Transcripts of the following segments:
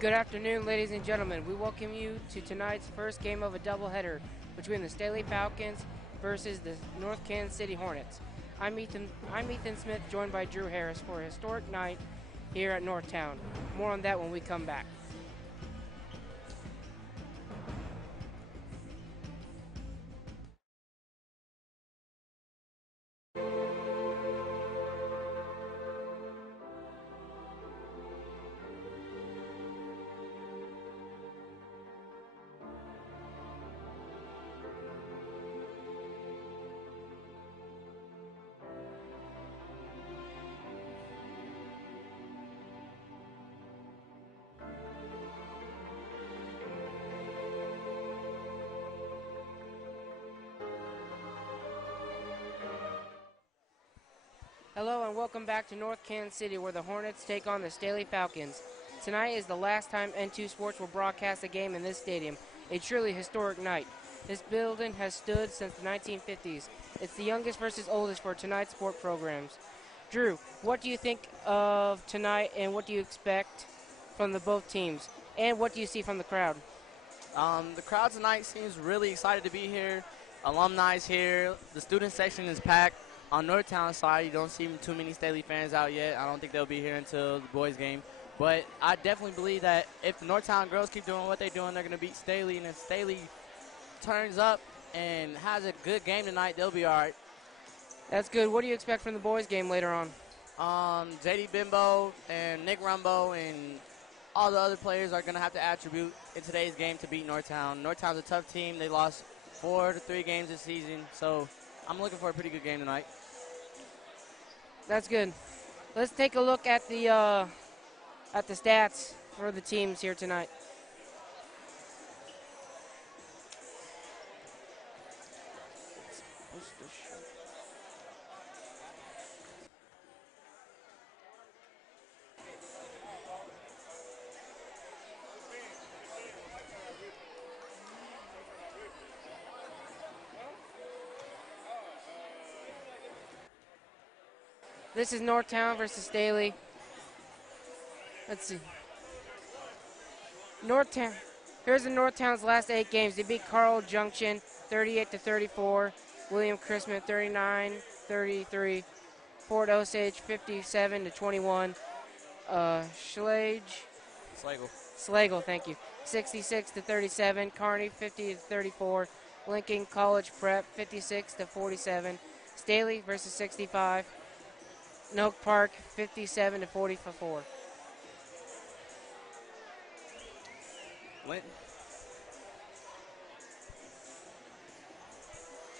Good afternoon, ladies and gentlemen. We welcome you to tonight's first game of a doubleheader between the Staley Falcons versus the North Kansas City Hornets. I'm Ethan Smith, joined by Drew Harris for a historic night here at Northtown. More on that when we come back. Hello and welcome back to North Kansas City, where the Hornets take on the Staley Falcons. Tonight is the last time N2 Sports will broadcast a game in this stadium, a truly historic night. This building has stood since the 1950s. It's the youngest versus oldest for tonight's sport programs. Drew, what do you think of tonight, and what do you expect from both teams? And what do you see from the crowd? The crowd tonight seems really excited to be here. Alumni's here. The student section is packed. On Northtown side, you don't see too many Staley fans out yet. I don't think they'll be here until the boys' game. But I definitely believe that if the Northtown girls keep doing what they're doing, they're going to beat Staley. And if Staley turns up and has a good game tonight, they'll be all right. That's good. What do you expect from the boys' game later on? J.D. Bimbo and Nick Rumbo and all the other players are going to have to attribute in today's game to beat Northtown. Northtown's a tough team. They lost 4 to 3 games this season. So I'm looking for a pretty good game tonight. That's good. Let's take a look at the stats for the teams here tonight. This is Northtown versus Staley. Let's see. Northtown. Here's the Northtown's last 8 games. They beat Carl Junction 38-34, William Christmas 39-33, Fort Osage 57-21, Schlegel, thank you, 66-37, Kearney 50-34, Lincoln College Prep 56-47, Staley versus 65. Oak Park 57-44.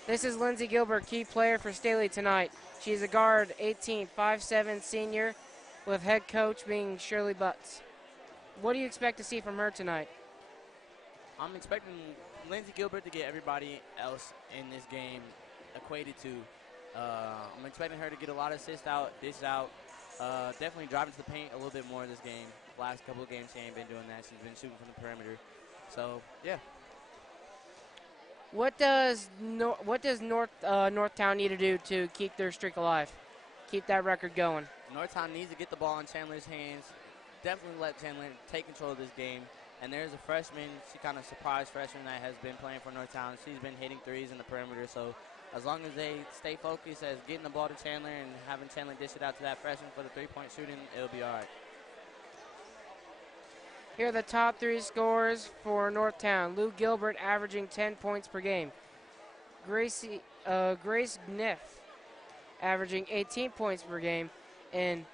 This is Lindsey Gilbert, key player for Staley tonight. She's a guard, 18, 5'7" senior, with head coach being Shirley Butts. What do you expect to see from her tonight? I'm expecting Lindsey Gilbert to get everybody else in this game equated to. I'm expecting her to get a lot of assists out, dishes out, definitely driving to the paint a little bit more this game. Last couple of games she ain't been doing that. She's been shooting from the perimeter. So, yeah. What does Northtown need to do to keep their streak alive, keep that record going? Northtown needs to get the ball in Chandler's hands, definitely let Chandler take control of this game. And there's a freshman, she kind of surprise freshman that has been playing for Northtown. She's been hitting threes in the perimeter, so as long as they stay focused as getting the ball to Chandler and having Chandler dish it out to that freshman for the three-point shooting, it'll be all right. Here are the top 3 scorers for Northtown. Lou Gilbert averaging 10 points per game. Grace Neff averaging 18 points per game. And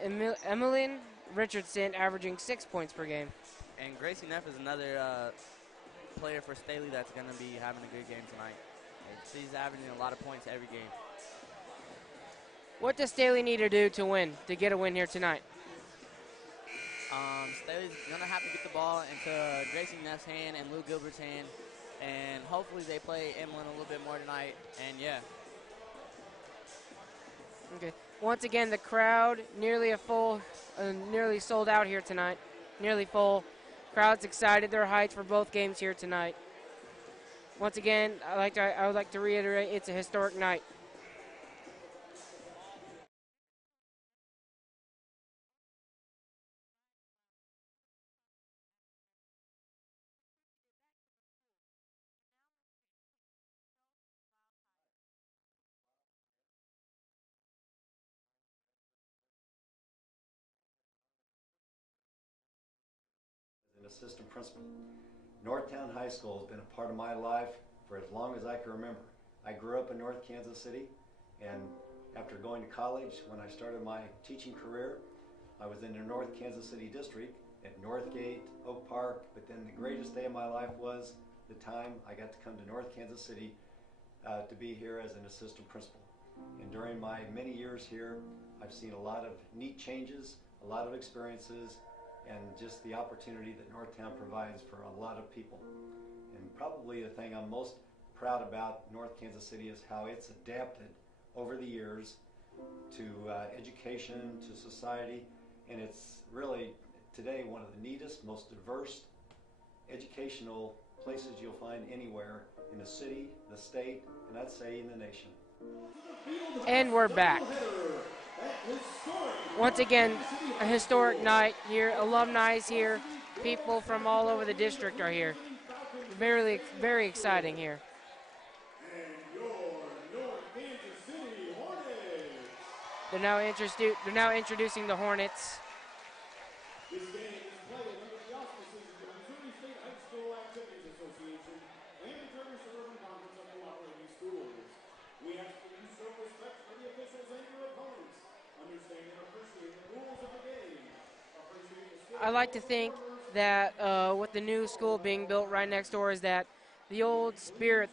Emmeline Richardson averaging 6 points per game. And Gracie Neff is another player for Staley that's going to be having a good game tonight. She's averaging a lot of points every game. What does Staley need to do to get a win here tonight? Staley's going to have to get the ball into Gracie Neff's hand and Lou Gilbert's hand, and hopefully they play Emlyn a little bit more tonight, and yeah. Okay. Once again, the crowd nearly sold out here tonight. Nearly full. Crowd's excited. They're hyped for both games here tonight. Once again, I would like to reiterate, it's a historic night. assistant principal. Northtown High School has been a part of my life for as long as I can remember. I grew up in North Kansas City, and after going to college, when I started my teaching career, I was in the North Kansas City district at Northgate, Oak Park, but then the greatest day of my life was the time I got to come to North Kansas City to be here as an assistant principal. And during my many years here, I've seen a lot of neat changes, a lot of experiences, and just the opportunity that Northtown provides for a lot of people. And probably the thing I'm most proud about North Kansas City is how it's adapted over the years to education, to society, and it's really today one of the neatest, most diverse educational places you'll find anywhere in the city, the state, and I'd say in the nation. And we're back. Once again, a historic night here. Alumni is here. People from all over the district are here. Very, very exciting here. They're now introducing the Hornets. This game is played under the auspices of the Missouri State High School Activities Association and the Greater Suburban Conference of Cooperating Schools. We ask that you show respect for the officials and your opponents. Understand and appreciate the rules of the game. I like to think that with the new school being built right next door is that the old spirit,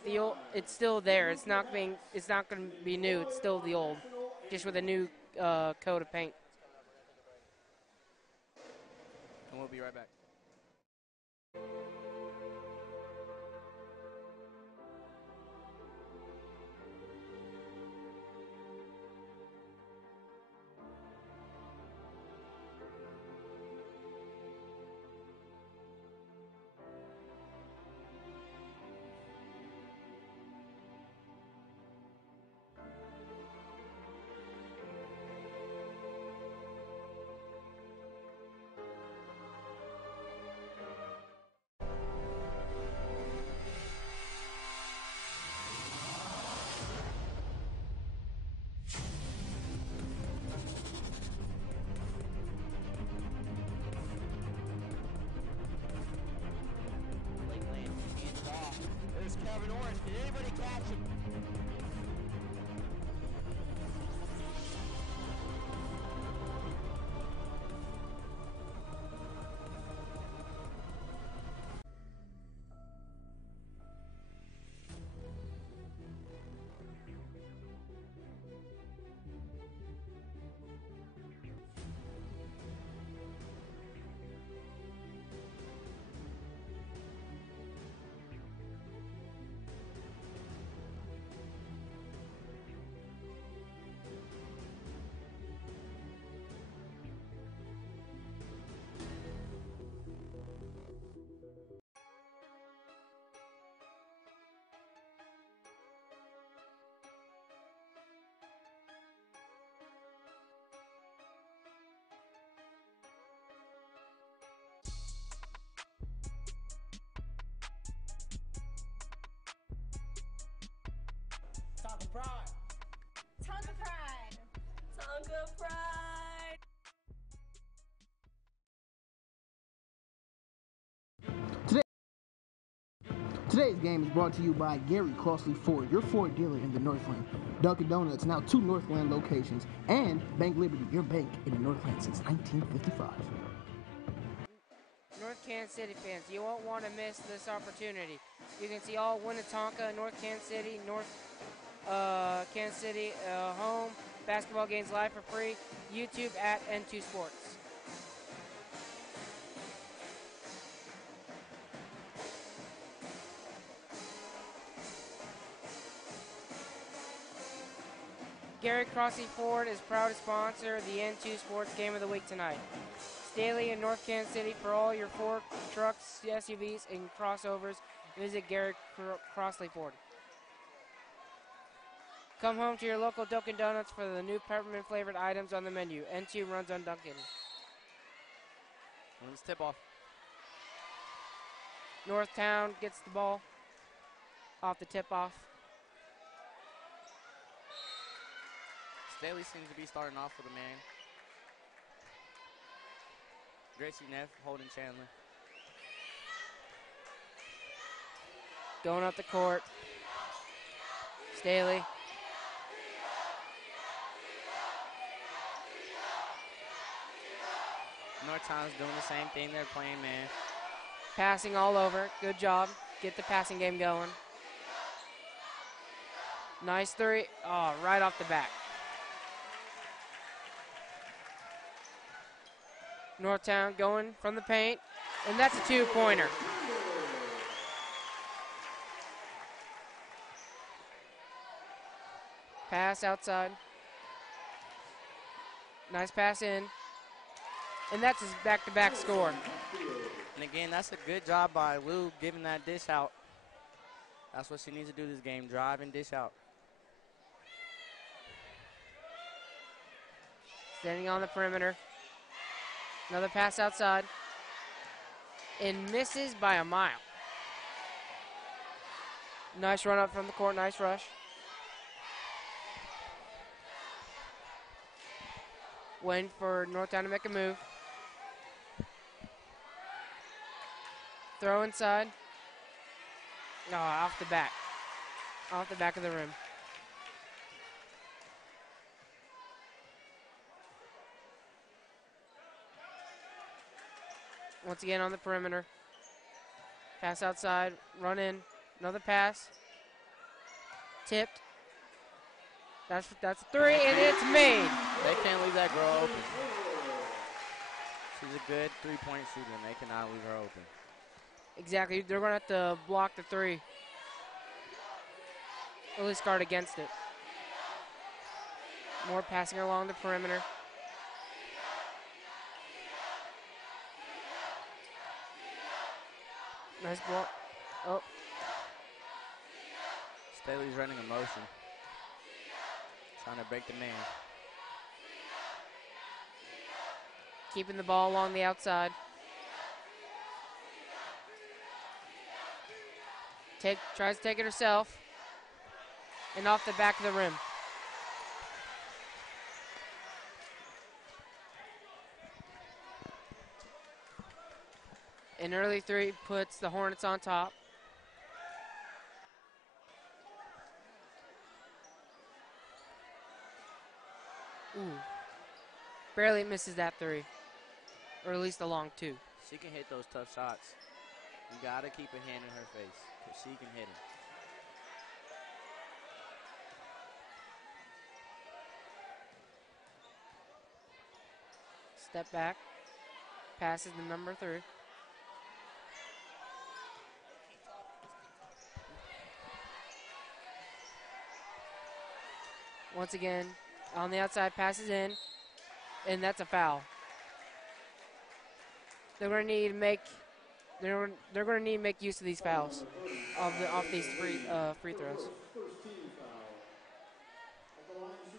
it's still there. It's not going to be new. It's still the old, just with a new coat of paint. And we'll be right back. Did anybody catch him? Tonka Pride. Tonka Pride. Tonka Pride. Today's game is brought to you by Gary Crossley Ford, your Ford dealer in the Northland. Dunkin' Donuts, now 2 Northland locations, and Bank Liberty, your bank in the Northland since 1955. North Kansas City fans, you won't want to miss this opportunity. You can see all Winnetonka, North Kansas City, Kansas City home basketball games live for free. YouTube at N2 Sports. Gary Crossley Ford is proud to sponsor the N2 Sports Game of the Week tonight. Staley and North Kansas City for all your Ford trucks, SUVs, and crossovers. Visit Gary Crossley Ford. Come home to your local Dunkin' Donuts for the new peppermint flavored items on the menu. N2 runs on Dunkin'. Let's tip off. Northtown gets the ball off the tip off. Staley seems to be starting off with a man. Gracie Neff holding Chandler. going up the court. Staley. Northtown's doing the same thing. They're playing man. Passing all over. Good job. Get the passing game going. Nice three. Oh, right off the back. Northtown going from the paint, and that's a two-pointer. Pass outside. Nice pass in. And that's his back-to-back score. And again, that's a good job by Lou giving that dish out. That's what she needs to do this game, drive and dish out. Standing on the perimeter. Another pass outside. And misses by a mile. Nice run up from the court, nice rush. Waiting for Northtown to make a move. Throw inside. No, off the back. Off the back of the rim. Once again on the perimeter. Pass outside, run in, another pass. Tipped. That's three, and it's made. They can't leave that girl open. She's a good three-point shooter, and they cannot leave her open. Exactly, they're going to have to block the three. At least guard against it. More passing along the perimeter. Nice ball. Oh. Staley's running a motion. Trying to break the man. Keeping the ball along the outside. Tries to take it herself. And off the back of the rim. An early three puts the Hornets on top. Ooh. Barely misses that three. Or at least a long two. She can hit those tough shots. You got to keep a hand in her face because she can hit them. Step back. Passes the number three. Once again, on the outside, passes in, and that's a foul. They're going to need to make use of these fouls off these free throws.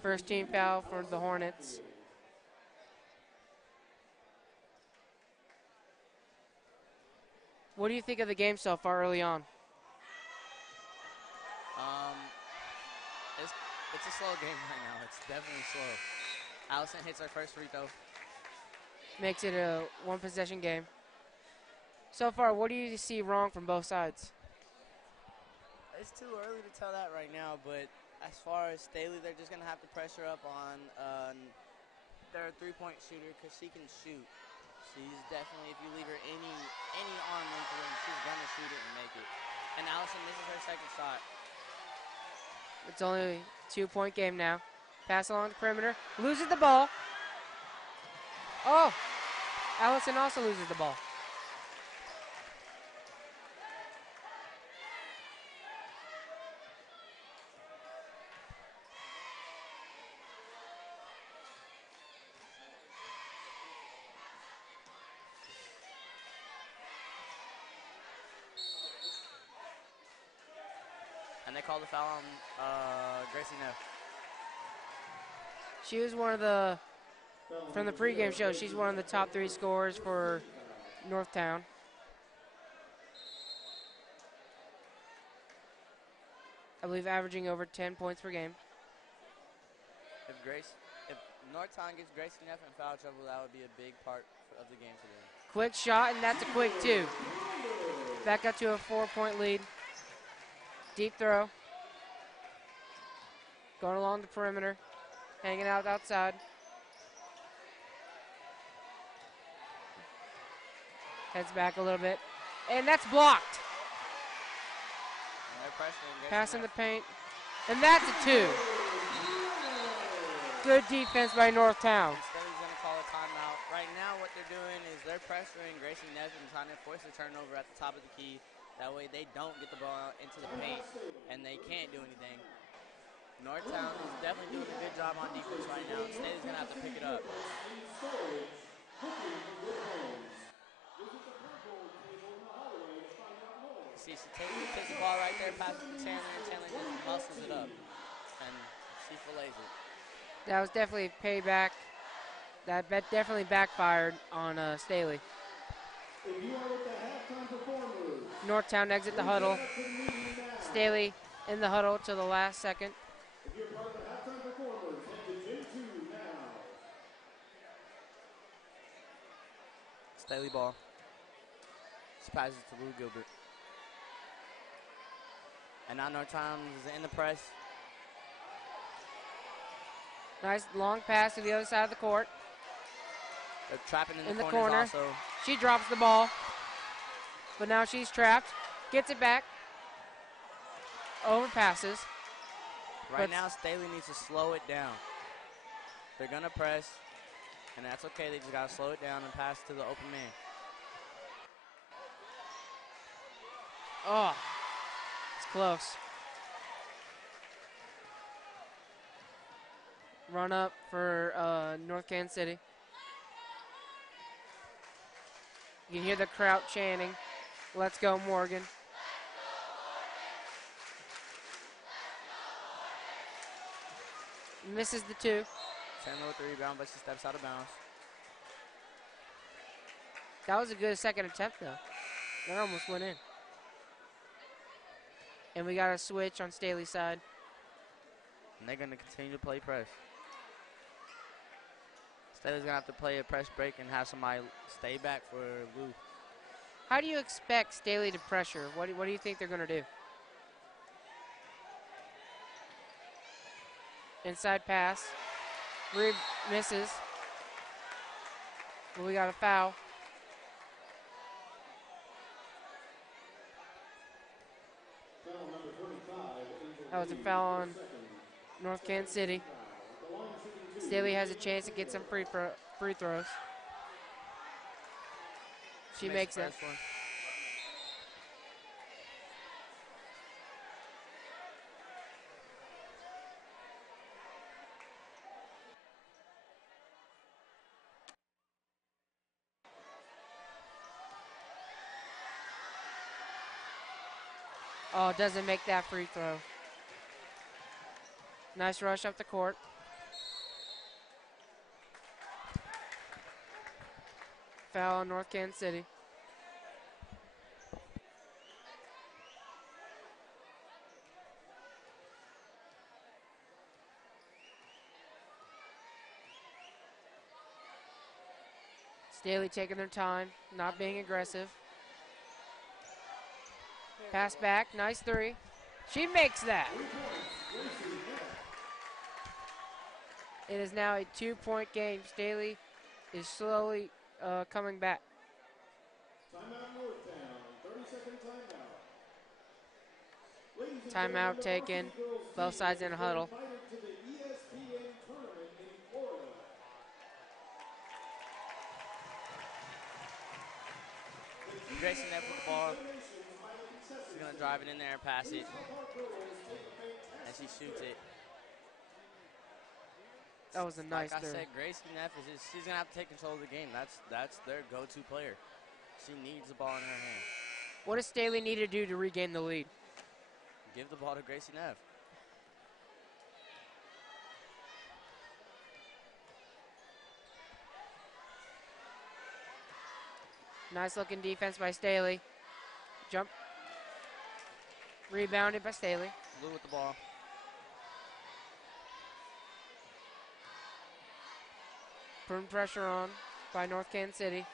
First team foul for the Hornets. What do you think of the game so far early on? It's a slow game right now. It's definitely slow. Allison hits her first free throw. Makes it a one-possession game. So far, what do you see wrong from both sides? It's too early to tell that right now, but as far as Staley, they're just going to have to pressure up on their three-point shooter because she can shoot. She's definitely, if you leave her any arm length room, she's going to shoot it and make it. And Allison misses her second shot. It's only a 2-point game now. Pass along the perimeter. Loses the ball. Oh! Allison also loses the ball. And they call the foul on Gracie Neff. She was one of the, from the pregame show, she's one of the top 3 scorers for Northtown. I believe averaging over 10 points per game. If Northtown gets Gracie Neff in foul trouble, that would be a big part of the game for them. Quick shot, and that's a quick 2. Back up to a 4-point lead. Deep throw. Going along the perimeter. Hanging out outside. Heads back a little bit. And that's blocked. Pass in the paint. And that's a 2. Good defense by Northtown. Staley's going to call a timeout. Right now what they're doing is they're pressuring Gracie Neff and trying to force a turnover at the top of the key. That way they don't get the ball into the paint and they can't do anything. Northtown is definitely doing a good job on defense right now. Staley's going to have to pick it up. See, she takes the ball right there, passes to Chandler, and Chandler just muscles it up. And she fillets it. That was definitely payback. That bet definitely backfired on Staley. Northtown exit the huddle. Staley in the huddle till the last second. Staley ball. She passes to Lou Gilbert. And now Northtown is in the press. Nice long pass to the other side of the court. They're trapping in the corners corner. also. She drops the ball. But now she's trapped. Gets it back. Overpasses. Right now, Staley needs to slow it down. They're going to press, and that's okay. They just got to slow it down and pass to the open man. Oh, it's close. Run up for North Kansas City. You can hear the crowd chanting, "Let's go, Morgan." Misses the 2. Chandler with the rebound, but she steps out of bounds. That was a good second attempt, though. That almost went in. And we got a switch on Staley's side. And they're going to continue to play press. Staley's going to have to play a press break and have somebody stay back for Lou. How do you expect Staley to pressure? What do you think they're going to do? Inside pass. Misses. Well, we got a foul. That was a foul on North Kansas City. Staley has a chance to get some free throws. She makes it. Oh, doesn't make that free throw. Nice rush up the court. Foul on North Kansas City. Staley taking their time, not being aggressive. Pass back, nice 3. She makes that. It is now a 2-point game. Staley is slowly coming back. Timeout taken. Both sides in a huddle. Gracie Neff with the ball. She's going to drive it in there and pass it. And she shoots it. That was a nice Like I throw. said, Gracie Neff, she's going to have to take control of the game. That's their go-to player. She needs the ball in her hand. What does Staley need to do to regain the lead? Give the ball to Gracie Neff. Nice looking defense by Staley. Jump. Rebounded by Staley. Lou with the ball. Putting pressure on by North Kansas City.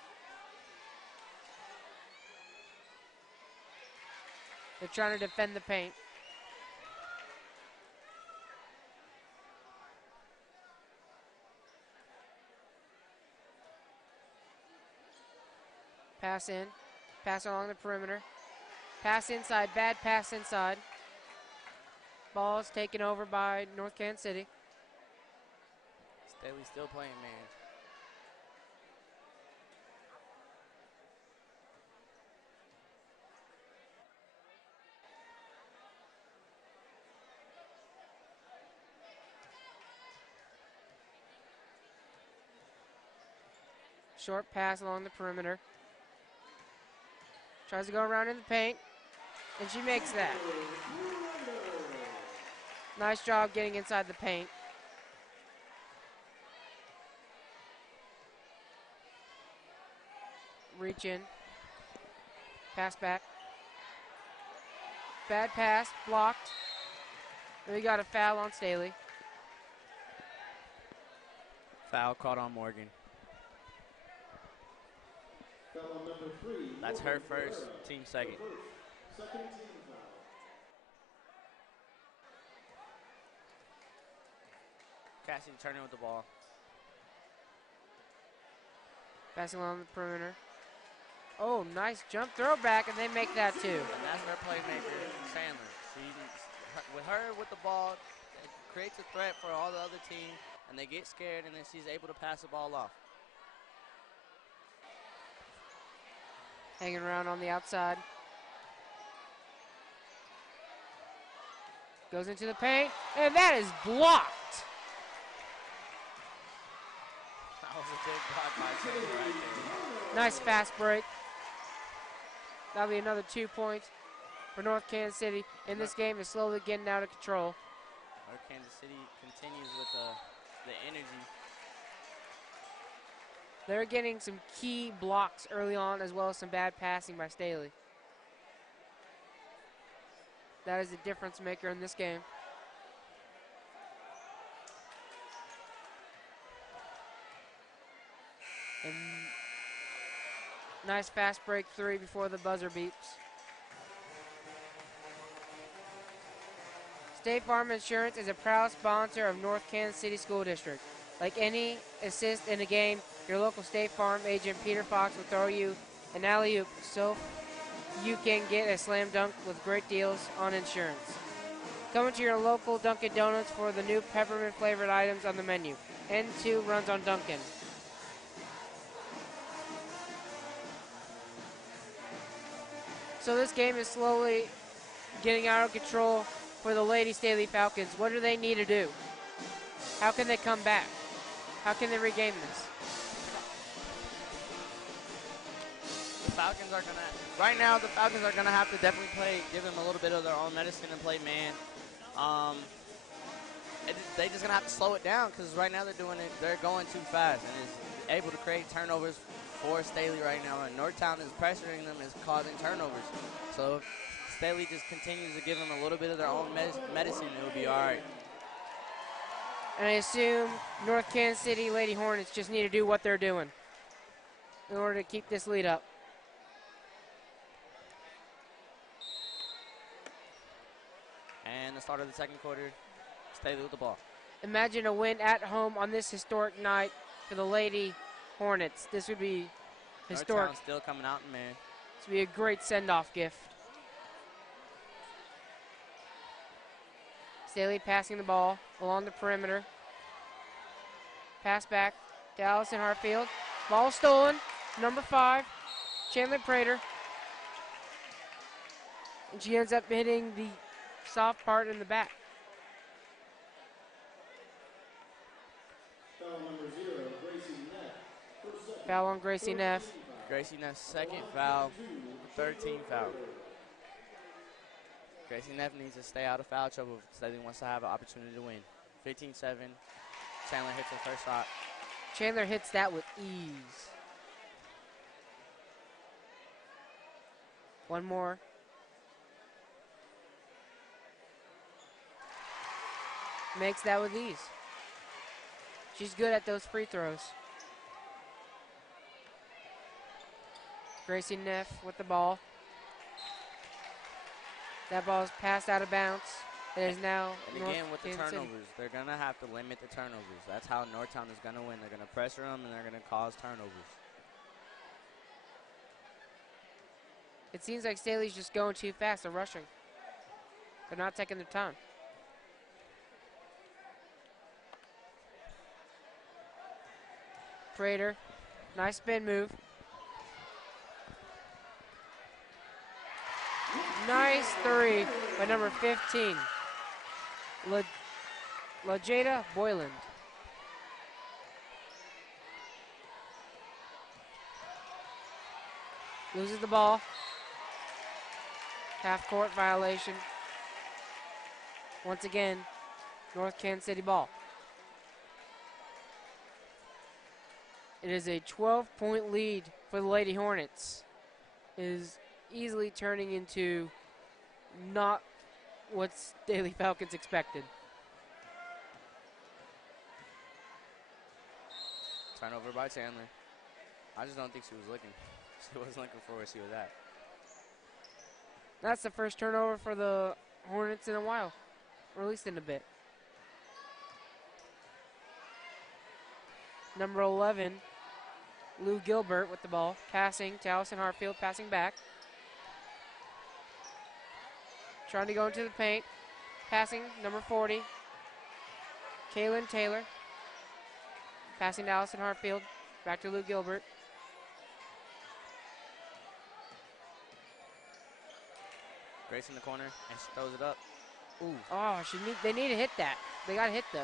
They're trying to defend the paint. Pass in. Pass along the perimeter. Pass inside. Bad pass inside. Ball is taken over by North Kansas City. Staley still playing man. Short pass along the perimeter. Tries to go around in the paint, and she makes that. Nice job getting inside the paint. Reach in. Pass back. Bad pass, blocked. And we got a foul on Staley. Foul caught on Morgan. That's her first, team second. Cassie turning with the ball. Passing along the perimeter. Oh, nice jump throw back, and they make that too. And that's their playmaker, Sandler. With her with the ball, it creates a threat for all the other team, and they get scared, and then she's able to pass the ball off. Hanging around on the outside. Goes into the paint, and that is blocked. That was a big block by Sandler right there. Nice fast break. That'll be another 2 points for North Kansas City. And this game is slowly getting out of control. North Kansas City continues with the energy. They're getting some key blocks early on, as well as some bad passing by Staley. That is the difference maker in this game. And nice fast break three before the buzzer beeps. State Farm Insurance is a proud sponsor of North Kansas City School District. Like any assist in a game, your local State Farm agent Peter Fox will throw you an alley-oop so you can get a slam dunk with great deals on insurance. Come to your local Dunkin' Donuts for the new peppermint flavored items on the menu. N2 runs on Dunkin'. So this game is slowly getting out of control for the Lady Staley Falcons. What do they need to do? How can they come back? How can they regain this? The Falcons are going to, right now, the Falcons are going to have to definitely give them a little bit of their own medicine and play man. They just going to have to slow it down because right now they're going too fast and is able to create turnovers for Staley right now. And Northtown is pressuring them, is causing turnovers. So if Staley just continues to give them a little bit of their own medicine, it will be all right. And I assume North Kansas City Lady Hornets just need to do what they're doing in order to keep this lead up. And the start of the second quarter, Staley with the ball. Imagine a win at home on this historic night for the Lady Hornets. This would be historic. Northtown still coming out, man. This would be a great send-off gift. Staley passing the ball along the perimeter. Pass back to Allison Hartfield. Ball stolen. Number 5, Chandler Prater. And she ends up hitting the soft part in the back. Foul on Gracie Neff. Gracie Neff's second foul, 13 foul. Gracie Neff needs to stay out of foul trouble if Staley wants to have an opportunity to win. 15-7. Chandler hits her first shot. Chandler hits that with ease. One more. Makes that with ease. She's good at those free throws. Gracie Neff with the ball. That ball is passed out of bounds. It is now and North again with the Kansas turnovers, City. they're going to have to limit the turnovers. That's how Northtown is going to win. They're going to pressure them, and they're going to cause turnovers. It seems like Staley's just going too fast. They're rushing. They're not taking their time. Prater, nice spin move. Nice three by number 15, LaJada Boyland. Loses the ball. Half-court violation. Once again, North Kansas City ball. It is a 12-point lead for the Lady Hornets. It is easily turning into not what Staley Falcons expected. Turnover by Chandler. I just don't think she was looking. She wasn't looking for where she was at. That's the first turnover for the Hornets in a while, or at least in a bit. Number 11, Lou Gilbert with the ball, passing to Allison Hartfield, passing back. Trying to go into the paint, passing, number 40, Kaylin Taylor. Passing to Allison Hartfield, back to Lou Gilbert. Grace in the corner, and she throws it up. Ooh. Oh, they need to hit that. They got to hit those.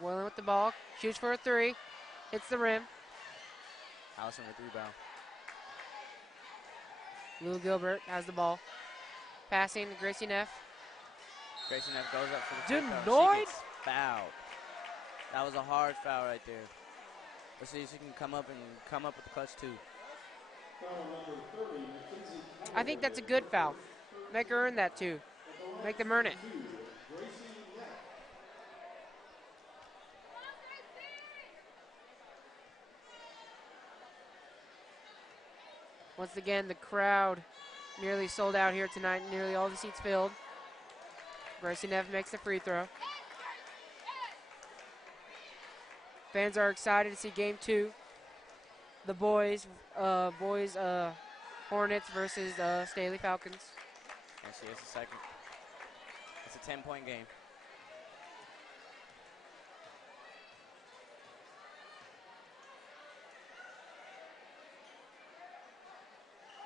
Boylan with the ball, shoots for a three, hits the rim. Allison with rebound. Lou Gilbert has the ball. Passing to Gracie Neff. Gracie Neff goes up for the Denied. She gets fouled. That was a hard foul right there. Let's see if she can come up with the clutch too. I think that's a good foul. Make her earn that too. Make them earn it. Once again, the crowd nearly sold out here tonight. Nearly all the seats filled. Gracie Neff makes the free throw. Fans are excited to see game 2. The boys Hornets versus Staley Falcons. And she is the second. It's a 10-point game.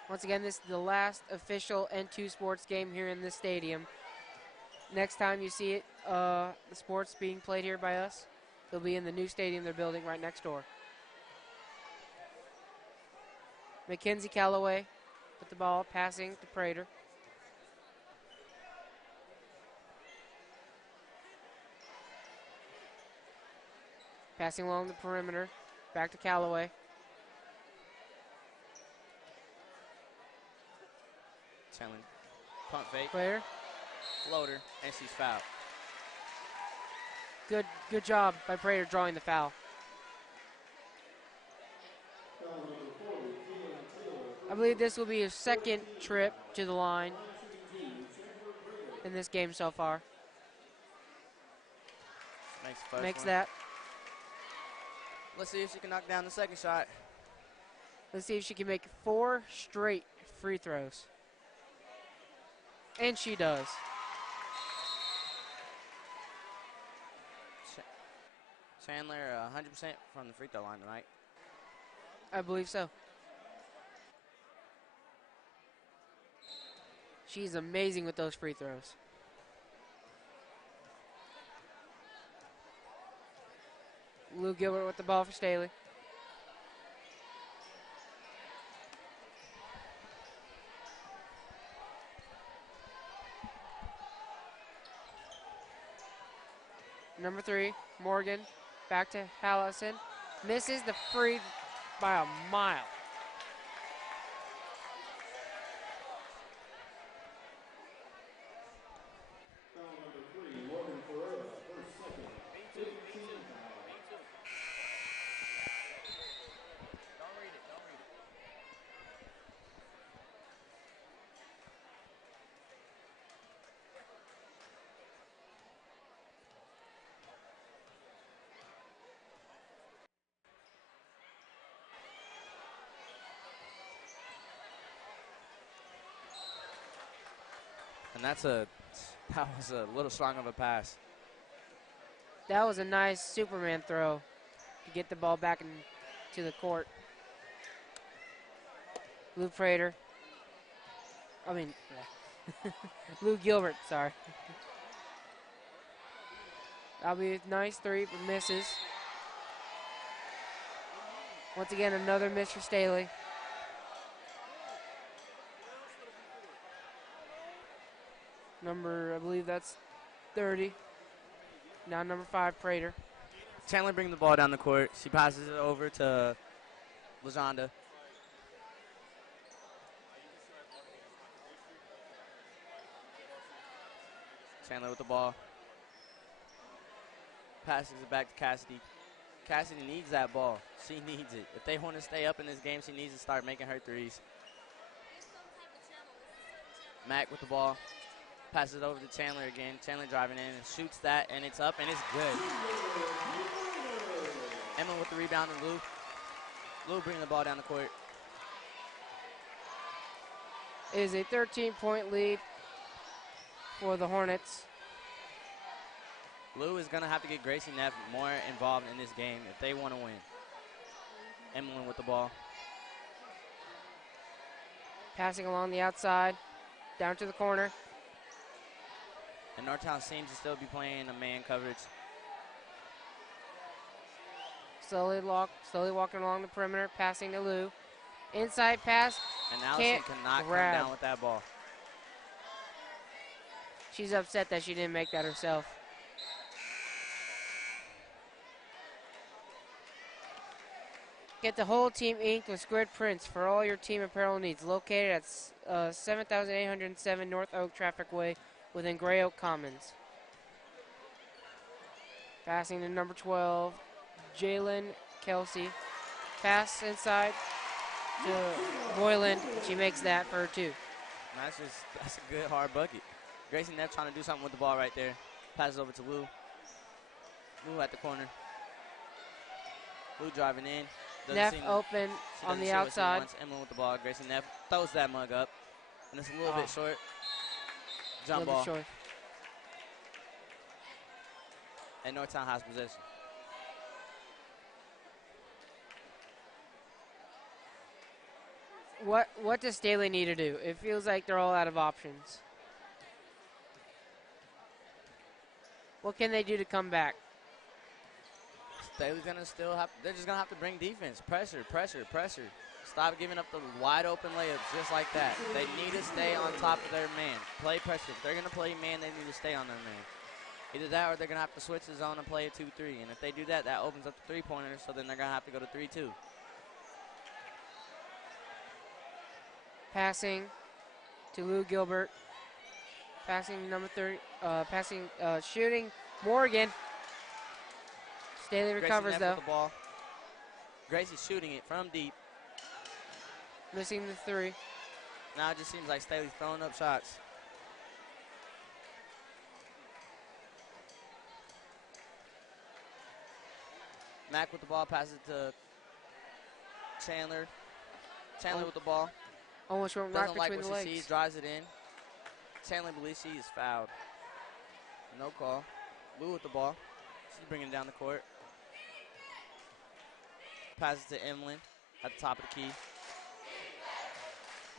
Once again, this is the last official N2 sports game here in this stadium. Next time you see it, the sports being played here by us, they'll be in the new stadium they're building right next door. Mackenzie Calloway with the ball, passing to Prater. Passing along the perimeter, back to Calloway. Chandler, pump fake, Prater. floater, and she's fouled. Good job by Prater drawing the foul. I believe this will be his second trip to the line in this game so far. Makes that. Let's see if she can knock down the second shot. Let's see if she can make 4 straight free throws. And she does. Chandler 100% from the free throw line tonight. I believe so. She's amazing with those free throws. Lou Gilbert with the ball for Staley. Number 3, Morgan, back to Allison. Misses the free by a mile. And that was a little strong of a pass. That was a nice Superman throw to get the ball back into the court. Lou Prater. Lou Gilbert, sorry. That'll be a nice three, but misses. Once again, another miss for Staley. I believe that's 30. Now number 5, Prater. Chandler brings the ball down the court. She passes it over to Legenda. Chandler with the ball. Passes it back to Cassidy. Cassidy needs that ball. She needs it. If they want to stay up in this game, she needs to start making her threes. Mack with the ball. Passes it over to Chandler again. Chandler driving in and shoots that, and it's up, and it's good. Emma with the rebound, and Lou. Lou bringing the ball down the court. It is a 13-point lead for the Hornets. Lou is going to have to get Gracie Neff more involved in this game if they want to win. Emily with the ball. Passing along the outside, down to the corner. And Northtown seems to still be playing a man coverage. Slowly walking along the perimeter, passing to Lou. Inside pass. And Allison cannot come down with that ball. She's upset that she didn't make that herself. Get the whole team inked with squared prints for all your team apparel needs. Located at 7807 North Oak Traffic Way within Gray Oak Commons. Passing to number 12, Jalen Kelsey. Pass inside to Boyland. She makes that for her 2. That's a good hard bucket. Gracie Neff trying to do something with the ball right there. Passes over to Lou. Lou at the corner. Lou driving in. Neff open on the outside. Emma with the ball. Gracie Neff throws that mug up. And it's a little bit short. Jump ball. Short. And Northtown has possession. What does Staley need to do? It feels like they're all out of options. What can they do to come back? Staley's gonna they're just gonna have to bring defense. Pressure. Stop giving up the wide open layups just like that. They need to stay on top of their man. Play pressure. If they're gonna play man, they need to stay on their man. Either that or they're gonna have to switch the zone and play a 2-3. And if they do that, that opens up the 3-pointer, so then they're gonna have to go to 3-2. Passing to Lou Gilbert. Passing number 30. Shooting Morgan. Staley recovers though. With the ball. Gracie's shooting it from deep. Missing the 3. Now it just seems like Staley's throwing up shots. Mack with the ball, passes it to Chandler. Chandler with the ball. Almost went right between the legs. She sees, drives it in. Chandler believes she is fouled. No call. Lou with the ball. She's bringing it down the court. Passes to Emlyn at the top of the key.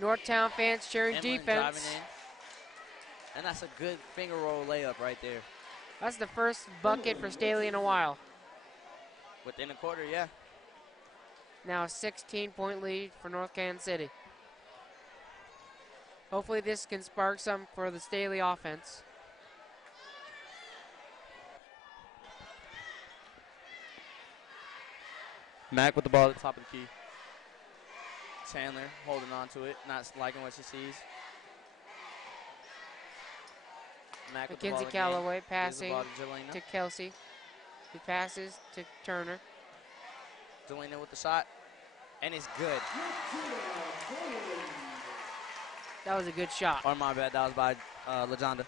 Northtown fans cheering defense. Driving in. And that's a good finger roll layup right there. That's the first bucket for Staley in a while. Within a quarter, yeah. Now a 16-point lead for North Kansas City. Hopefully this can spark some for the Staley offense. Mack with the ball at the top of the key. Chandler holding on to it, not liking what she sees. Mackenzie Calloway passing to Kelsey, who passes to Turner. Jelena with the shot, and it's good. That was a good shot. Or my bad, that was by Legenda.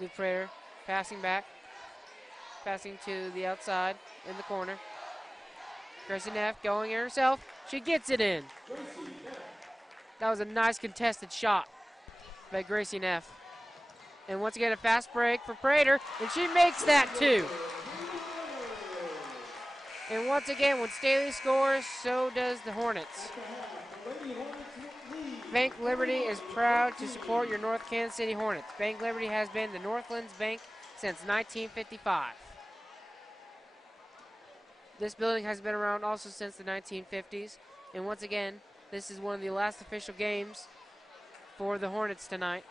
Luke Prater passing back, passing to the outside in the corner. Gracie Neff going in herself. She gets it in. That was a nice contested shot by Gracie Neff. And once again, a fast break for Prater, and she makes that too. And once again, when Staley scores, so does the Hornets. Bank Liberty is proud to support your North Kansas City Hornets. Bank Liberty has been the Northland's bank since 1955. This building has been around also since the 1950s. And once again, this is one of the last official games for the Hornets tonight,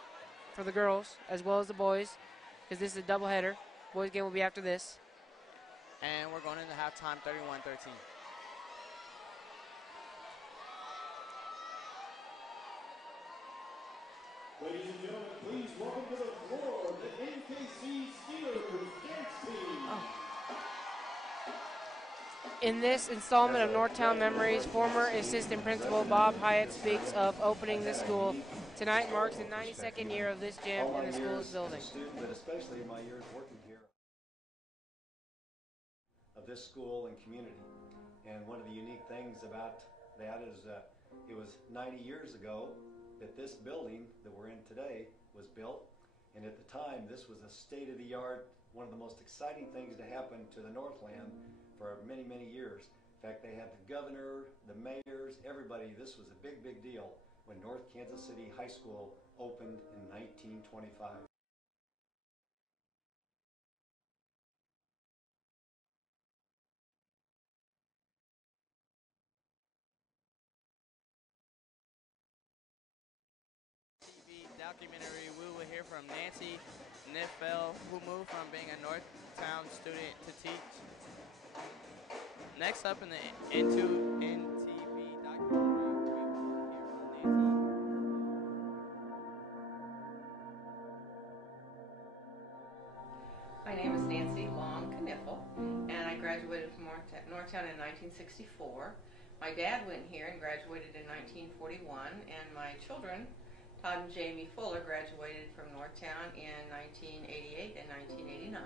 for the girls as well as the boys, because this is a doubleheader. Boys game will be after this. And we're going into halftime 31-13. Ladies and gentlemen, please welcome to the floor the NKC Steelers dance team. In this installment of Northtown Memories, former assistant principal Bob Hyatt speaks of opening the school. Tonight marks the 92nd year of this gym in the school's building. But especially my years working here of this school and community. And one of the unique things about that is it was 90 years ago that this building that we're in today was built. And at the time, this was a state-of-the-art, one of the most exciting things to happen to the Northland for many, many years. In fact, they had the governor, the mayors, everybody. This was a big, big deal when North Kansas City High School opened in 1925. TV documentary, we will hear from Nancy Niffel, who moved from being a Northtown student to teach. Next up in the NTV documentary, we will hear from Nancy. My name is Nancy Long Kniffel, and I graduated from Northtown in 1964. My dad went here and graduated in 1941, and my children, Todd and Jamie Fuller, graduated from Northtown in 1988 and 1989.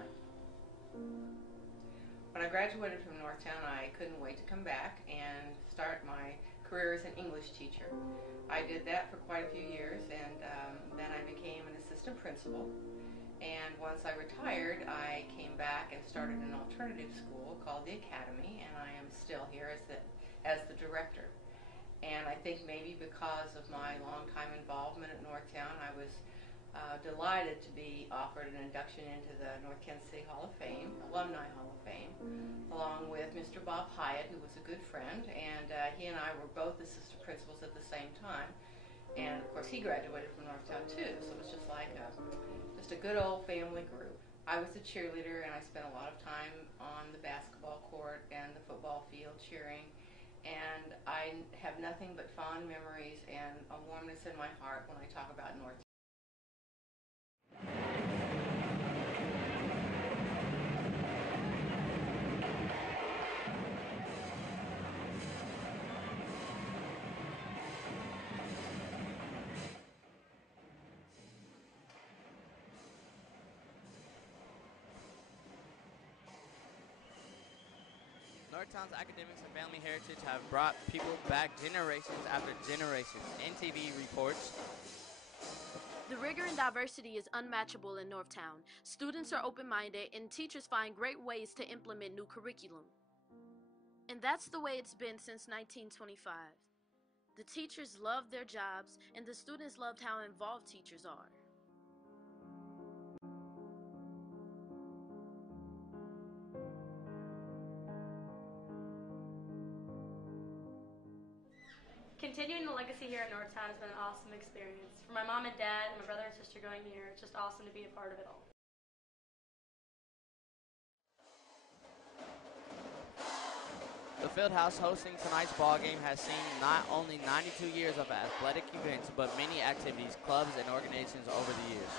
When I graduated from Northtown, I couldn't wait to come back and start my career as an English teacher. I did that for quite a few years, and then I became an assistant principal. And once I retired, I came back and started an alternative school called the Academy, and I am still here as the director. And I think maybe because of my long-time involvement at Northtown, I was delighted to be offered an induction into the North Kansas City Hall of Fame, Alumni Hall of Fame, along with Mr. Bob Hyatt, who was a good friend, and he and I were both assistant principals at the same time. And of course, he graduated from Northtown too, so it was just like just a good old family group. I was a cheerleader, and I spent a lot of time on the basketball court and the football field cheering. And I have nothing but fond memories and a warmness in my heart when I talk about Northtown. Northtown's academics and family heritage have brought people back generations after generations. NTV reports. The rigor and diversity is unmatchable in Northtown. Students are open-minded, and teachers find great ways to implement new curriculum. And that's the way it's been since 1925. The teachers loved their jobs, and the students loved how involved teachers are. Continuing the legacy here at Northtown has been an awesome experience. For my mom and dad and my brother and sister going here, it's just awesome to be a part of it all. The fieldhouse hosting tonight's ball game has seen not only 92 years of athletic events, but many activities, clubs, and organizations over the years.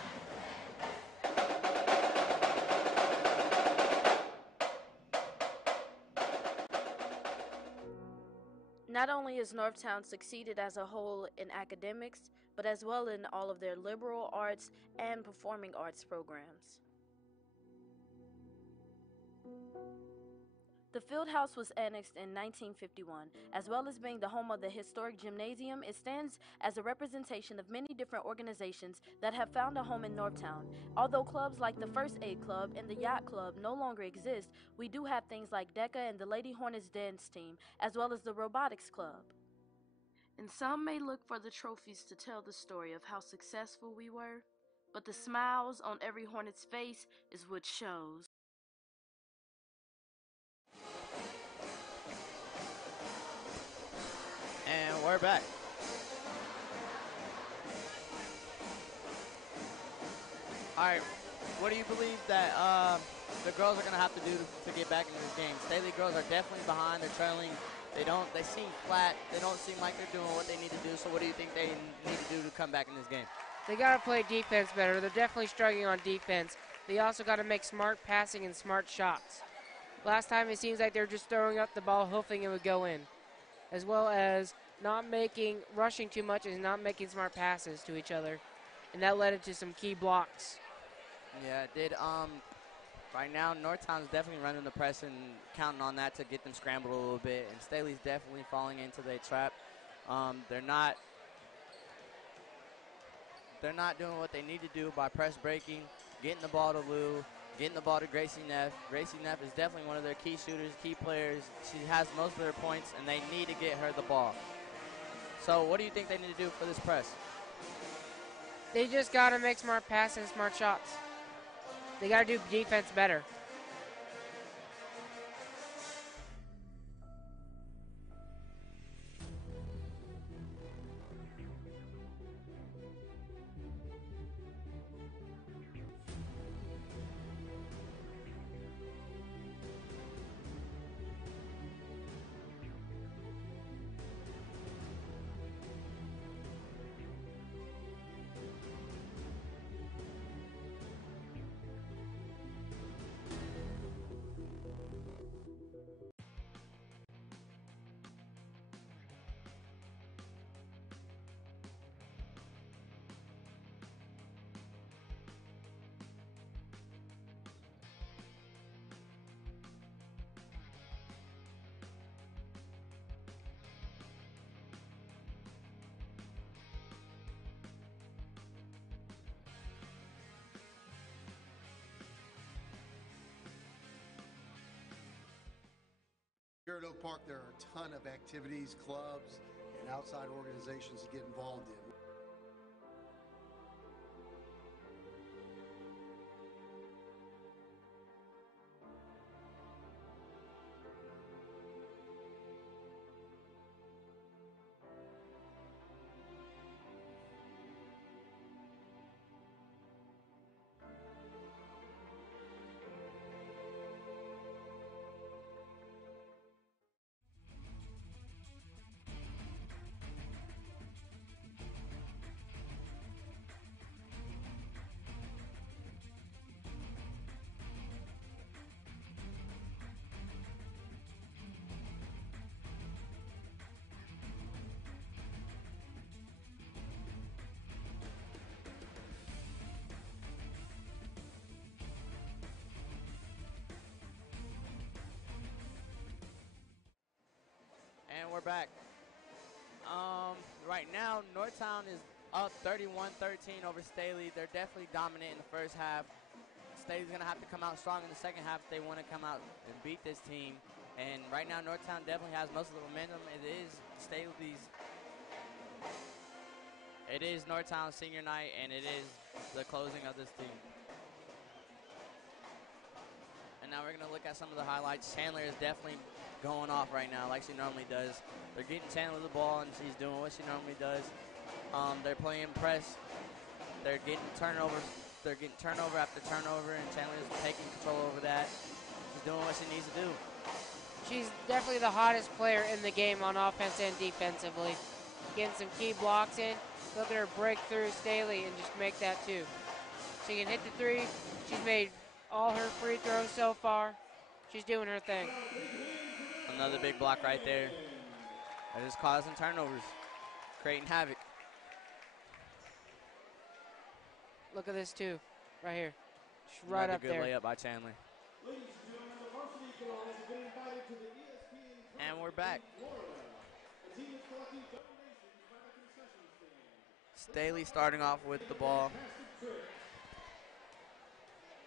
Not only has Northtown succeeded as a whole in academics, but as well in all of their liberal arts and performing arts programs. The fieldhouse was annexed in 1951. As well as being the home of the historic gymnasium, it stands as a representation of many different organizations that have found a home in Northtown. Although clubs like the First Aid Club and the Yacht Club no longer exist, we do have things like DECA and the Lady Hornets dance team, as well as the Robotics Club. And some may look for the trophies to tell the story of how successful we were, but the smiles on every Hornet's face is what shows. And we're back. All right, what do you believe that the girls are going to have to do to get back into this game? Staley girls are definitely behind. They're trailing. They seem flat. They don't seem like they're doing what they need to do. So what do you think they need to do to come back in this game? They got to play defense better. They're definitely struggling on defense. They also got to make smart passing and smart shots. Last time it seems like they're just throwing up the ball, hoping it would go in, as well as rushing too much and not making smart passes to each other. And that led into some key blocks. Yeah, it did. Right now, Northtown's definitely running the press and counting on that to get them scrambled a little bit. And Staley's definitely falling into their trap. They're not doing what they need to do by press breaking, getting the ball to Lou, getting the ball to Gracie Neff. Gracie Neff is definitely one of their key shooters, key players. She has most of their points, and they need to get her the ball. So what do you think they need to do for this press? They just got to make smart passes and smart shots. They got to do defense better. Here at Oak Park, there are a ton of activities, clubs, and outside organizations to get involved in. And we're back. Right now, Northtown is up 31-13 over Staley. They're definitely dominant in the first half. Staley's going to have to come out strong in the second half if they want to come out and beat this team. And right now, Northtown definitely has most of the momentum. It is Northtown's senior night, and it is the closing of this team. And now we're going to look at some of the highlights. Chandler is definitely going off right now like she normally does. They're getting Chandler the ball, and she's doing what she normally does. They're playing press. They're getting turnover. They're getting turnover after turnover, and Chandler's taking control over that. She's doing what she needs to do. She's definitely the hottest player in the game on offense and defensively. Getting some key blocks in. Look at her break through Staley and just make that two. She can hit the three. She's made all her free throws so far. She's doing her thing. Another big block right there. That is causing turnovers, creating havoc. Look at this too, right here. She's right up there. Another good layup by Chandler. And we're back. Staley starting off with the ball.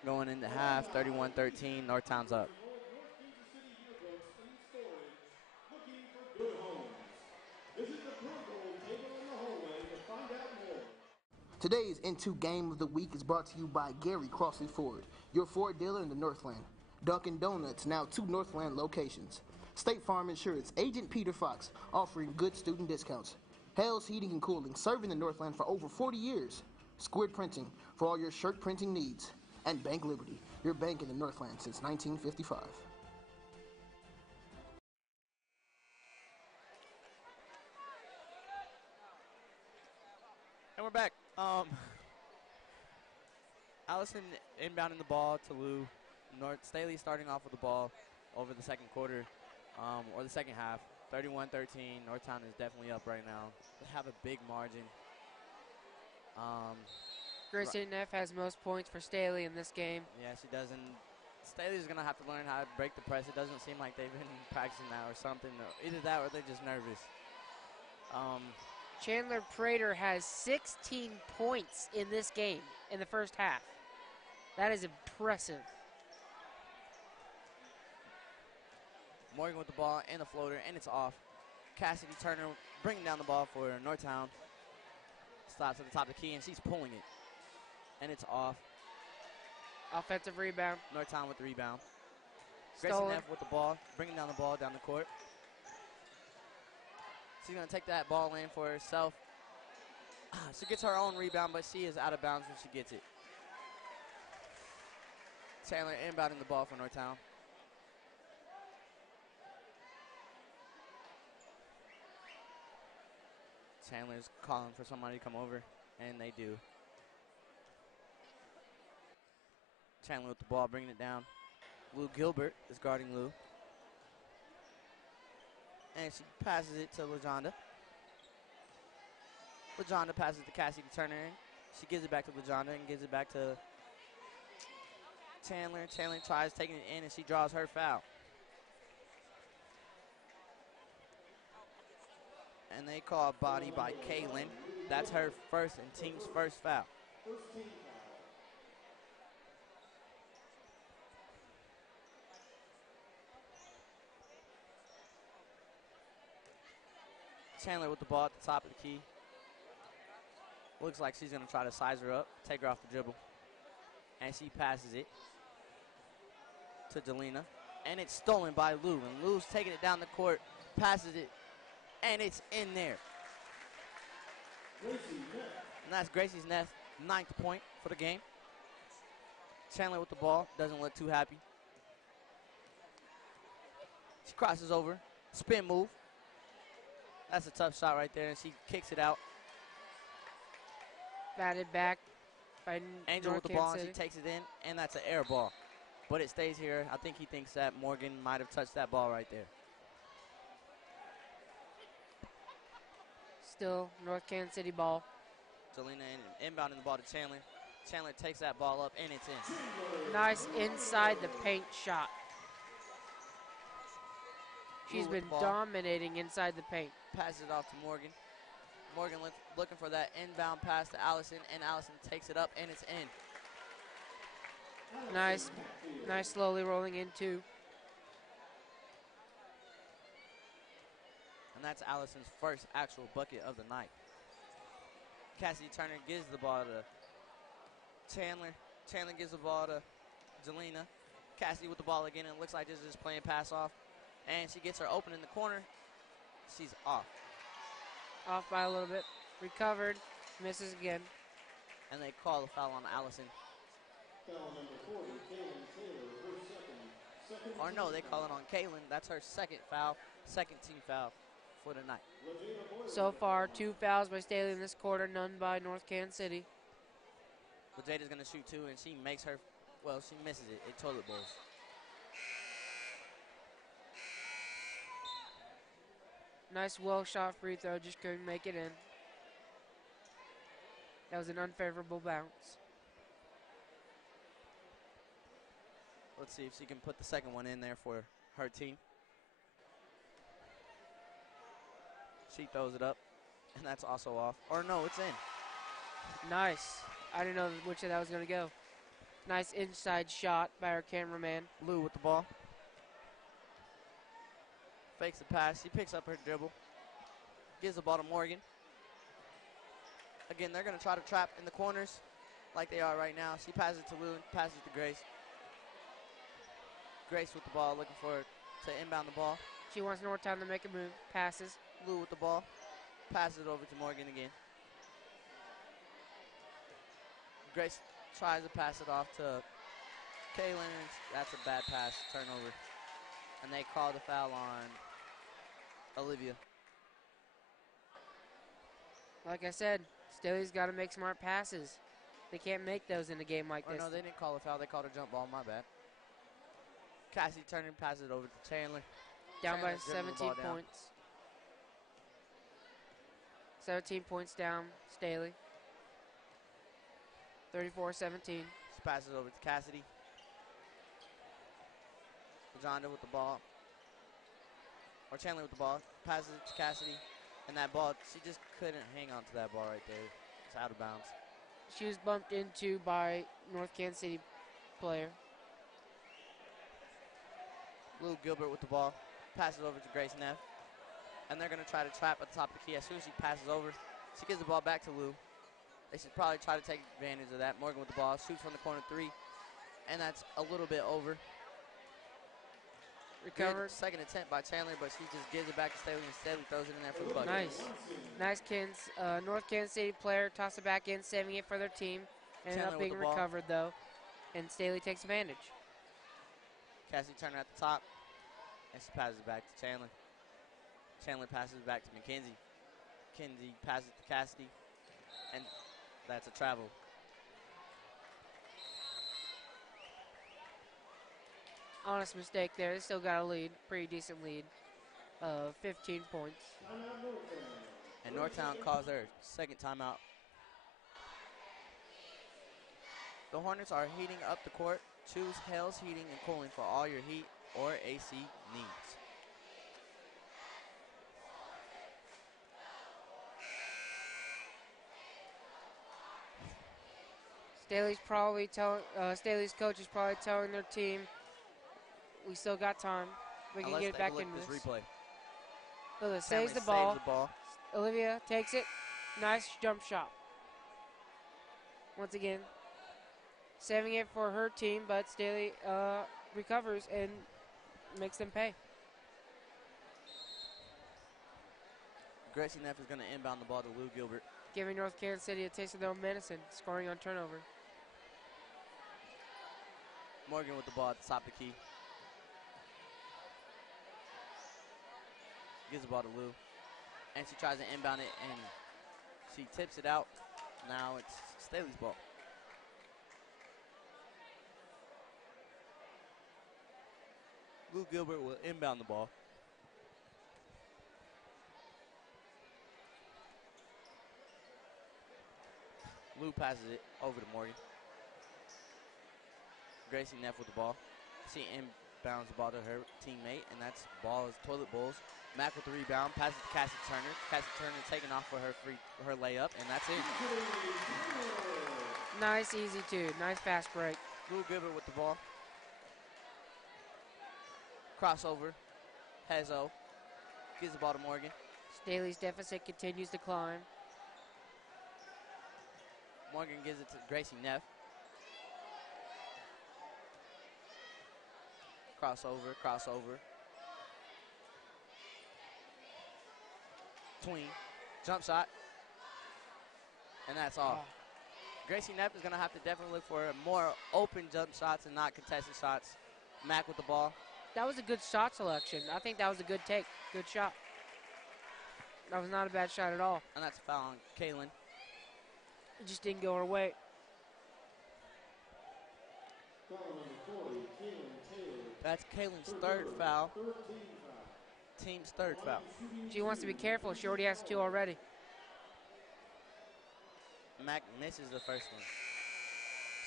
Going into half, 31-13, Northtown's up. Today's N2 Game of the Week is brought to you by Gary Crossley Ford, your Ford dealer in the Northland. Dunkin' Donuts, now 2 Northland locations. State Farm Insurance, Agent Peter Fox, offering good student discounts. Hales Heating and Cooling, serving the Northland for over 40 years. Squid Printing, for all your shirt printing needs. And Bank Liberty, your bank in the Northland since 1955. And we're back. Allison inbounding the ball to Lou. Staley starting off with the ball over the second quarter, or the second half. 31-13. Northtown is definitely up right now. They have a big margin. Gracie Neff has most points for Staley in this game. Yeah, she doesn't. Staley's going to have to learn how to break the press. It doesn't seem like they've been practicing that or something. Either that or they're just nervous. Chandler Prater has 16 points in this game in the first half. That is impressive. Morgan with the ball and the floater, and it's off. Cassidy Turner bringing down the ball for Northtown. Stops at the top of the key, and she's pulling it. And it's off. Offensive rebound. Northtown with the rebound. Gracie Stolen. Neff with the ball, bringing down the ball down the court. She's going to take that ball in for herself. She gets her own rebound, but she is out of bounds when she gets it. Chandler inbounding the ball for Northtown. Chandler's calling for somebody to come over, and they do. Chandler with the ball, bringing it down. Lou Gilbert is guarding Lou. And she passes it to LaJonda. LaJonda passes to Cassidy Turner. She gives it back to LaJonda and gives it back to Chandler. Chandler tries taking it in, and she draws her foul. And they call a body by Kaylin. That's her first and team's first foul. Chandler with the ball at the top of the key. Looks like she's going to try to size her up, take her off the dribble. And she passes it to Delina. And it's stolen by Lou. And Lou's taking it down the court, passes it, and it's in there. And that's Gracie's Neff, 9th point for the game. Chandler with the ball, doesn't look too happy. She crosses over, spin move. That's a tough shot right there, and she kicks it out. Batted back by Angel with the ball, and she takes it in, and that's an air ball. But it stays here. I think he thinks that Morgan might have touched that ball right there. Still North Kansas City ball. Delina inbounding the ball to Chandler. Chandler takes that ball up, and it's in. Nice inside the paint shot. She's been dominating inside the paint. Passes it off to Morgan. Morgan looking for that inbound pass to Allison, and Allison takes it up, and it's in. Nice slowly rolling in two. And that's Allison's first actual bucket of the night. Cassidy Turner gives the ball to Chandler. Chandler gives the ball to Jelena. Cassidy with the ball again, and it looks like this is just playing pass off. And she gets her open in the corner. She's off. Off by a little bit. Recovered. Misses again. And they call the foul on Allison. Foul number 40, Kaylin Taylor, her second. Or no, they call it on Kaylin. That's her second foul. Second team foul for the night. So far, 2 fouls by Staley in this quarter, none by North Kansas City. Jada's going to shoot two, and she makes her, well, she misses it. It toilet bowls. Nice well shot free throw, just couldn't make it in. That was an unfavorable bounce. Let's see if she can put the second one in there for her team. She throws it up, and that's also off. Or no, it's in. Nice. I didn't know which way that was going to go. Nice inside shot by our cameraman. Lou with the ball. Fakes the pass. She picks up her dribble. Gives the ball to Morgan. Again, they're going to try to trap in the corners like they are right now. She passes it to Lou, passes it to Grace. Grace with the ball, looking to inbound the ball. She wants Northtown to make a move. Passes. Lou with the ball. Passes it over to Morgan again. Grace tries to pass it off to Kaylin. That's a bad pass, turnover. And they call the foul on Olivia. Like I said, Staley's got to make smart passes. They can't make those in a game like this. No, they didn't call a foul. They called a jump ball. My bad. Cassie Turner passes it over to Chandler. Down by Chandler 17 points. 17 points down, Staley. 34-17. She passes over to Cassidy. Jonda with the ball. Or Chandler with the ball. Passes it to Cassidy. And that ball, she just couldn't hang on to that ball right there. It's out of bounds. She was bumped into by North Kansas City player. Lou Gilbert with the ball. Passes over to Grace Neff. And they're going to try to trap at the top of the key. As soon as she passes over, she gives the ball back to Lou. They should probably try to take advantage of that. Morgan with the ball. Shoots from the corner three. And that's a little bit over. Recovered. Second attempt by Chandler, but she just gives it back to Staley, and Staley throws it in there for the bucket. Nice. Nice, Kins. North Kansas City player toss it back in, saving it for their team. Ended up being recovered, though. And Staley takes advantage. Cassie Turner at the top. And she passes it back to Chandler. Chandler passes it back to McKenzie. McKenzie passes it to Cassidy. And that's a travel. Honest mistake there. They still got a lead. Pretty decent lead. 15 points. And Northtown calls their second timeout. The Hornets are heating up the court. Choose Hales Heating and Cooling for all your heat or AC needs. Staley's coach is probably telling their team, we still got time. We can get it back into this. Replay. Olivia saves the ball. Olivia takes it. Nice jump shot. Once again, saving it for her team, but Staley recovers and makes them pay. Gracie Neff is going to inbound the ball to Lou Gilbert. Giving North Kansas City a taste of their own medicine, scoring on turnover. Morgan with the ball at the top of the key. Gives the ball to Lou. And she tries to inbound it, and she tips it out. Now it's Staley's ball. Lou Gilbert will inbound the ball. Lou passes it over to Morgan. Gracie Neff with the ball. She inbounds the ball to her teammate, and that's ball is Toilet Bowls. Mack with the rebound, passes to Cassie Turner. Cassie Turner taking off for her layup, and that's it. Nice, easy two. Nice fast break. Lou Gilbert with the ball. Crossover. Hezo gives the ball to Morgan. Staley's deficit continues to climb. Morgan gives it to Gracie Neff. Crossover. Tween. Jump shot. And that's all. Gracie Neff is going to have to definitely look for more open jump shots and not contested shots. Mack with the ball. That was a good shot selection. I think that was a good take. Good shot. That was not a bad shot at all. And that's a foul on Kaylin. It just didn't go her way. That's Kaylin's third foul. Team's third foul. She wants to be careful. She already has two already. Mack misses the first one.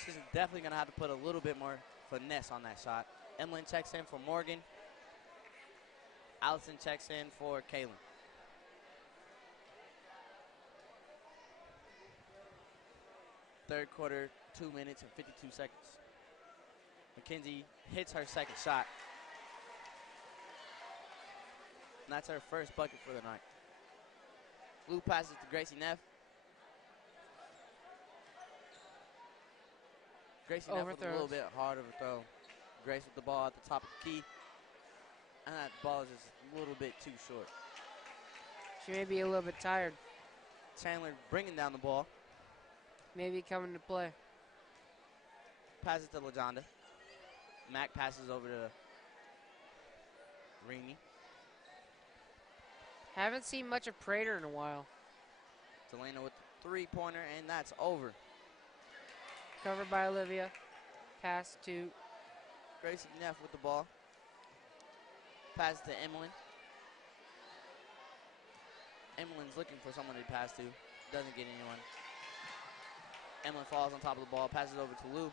She's definitely going to have to put a little bit more finesse on that shot. Emlyn checks in for Morgan. Allison checks in for Kaylin. Third quarter, 2 minutes and 52 seconds. McKenzie hits her second shot. And that's her first bucket for the night. Lou passes to Gracie Neff. Gracie Neff with a little bit hard of a throw. Grace with the ball at the top of the key. And that ball is just a little bit too short. She may be a little bit tired. Chandler bringing down the ball. Maybe coming to play. Passes to LaJonda. Mack passes over to Reenie. Haven't seen much of Prater in a while. Delana with the three-pointer, and that's over. Covered by Olivia. Pass to Gracie Neff with the ball. Pass to Emlyn. Emlyn's looking for someone to pass to. Doesn't get anyone. Emlyn falls on top of the ball. Passes over to Lou.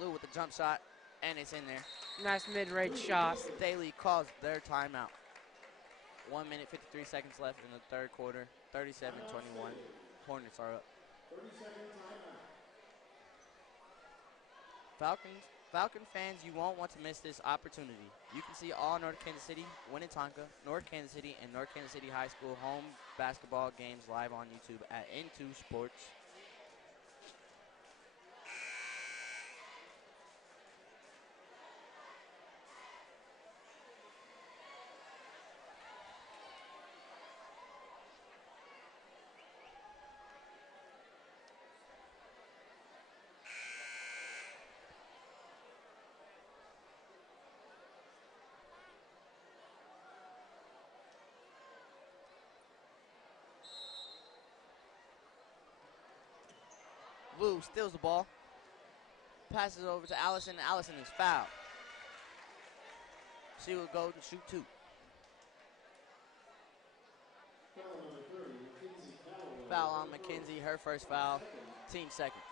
Lou with the jump shot, and it's in there. Nice mid-range shot. Staley calls their timeout. 1 minute, 53 seconds left in the third quarter. 37-21. Hornets are up. 30-second timeout. Falcon fans, you won't want to miss this opportunity. You can see all North Kansas City, Winnetonka, North Kansas City, and North Kansas City High School home basketball games live on YouTube at N2 Sports. Lou steals the ball, passes over to Allison, and Allison is fouled. She will go to shoot two. Foul on McKenzie, her first foul, team second,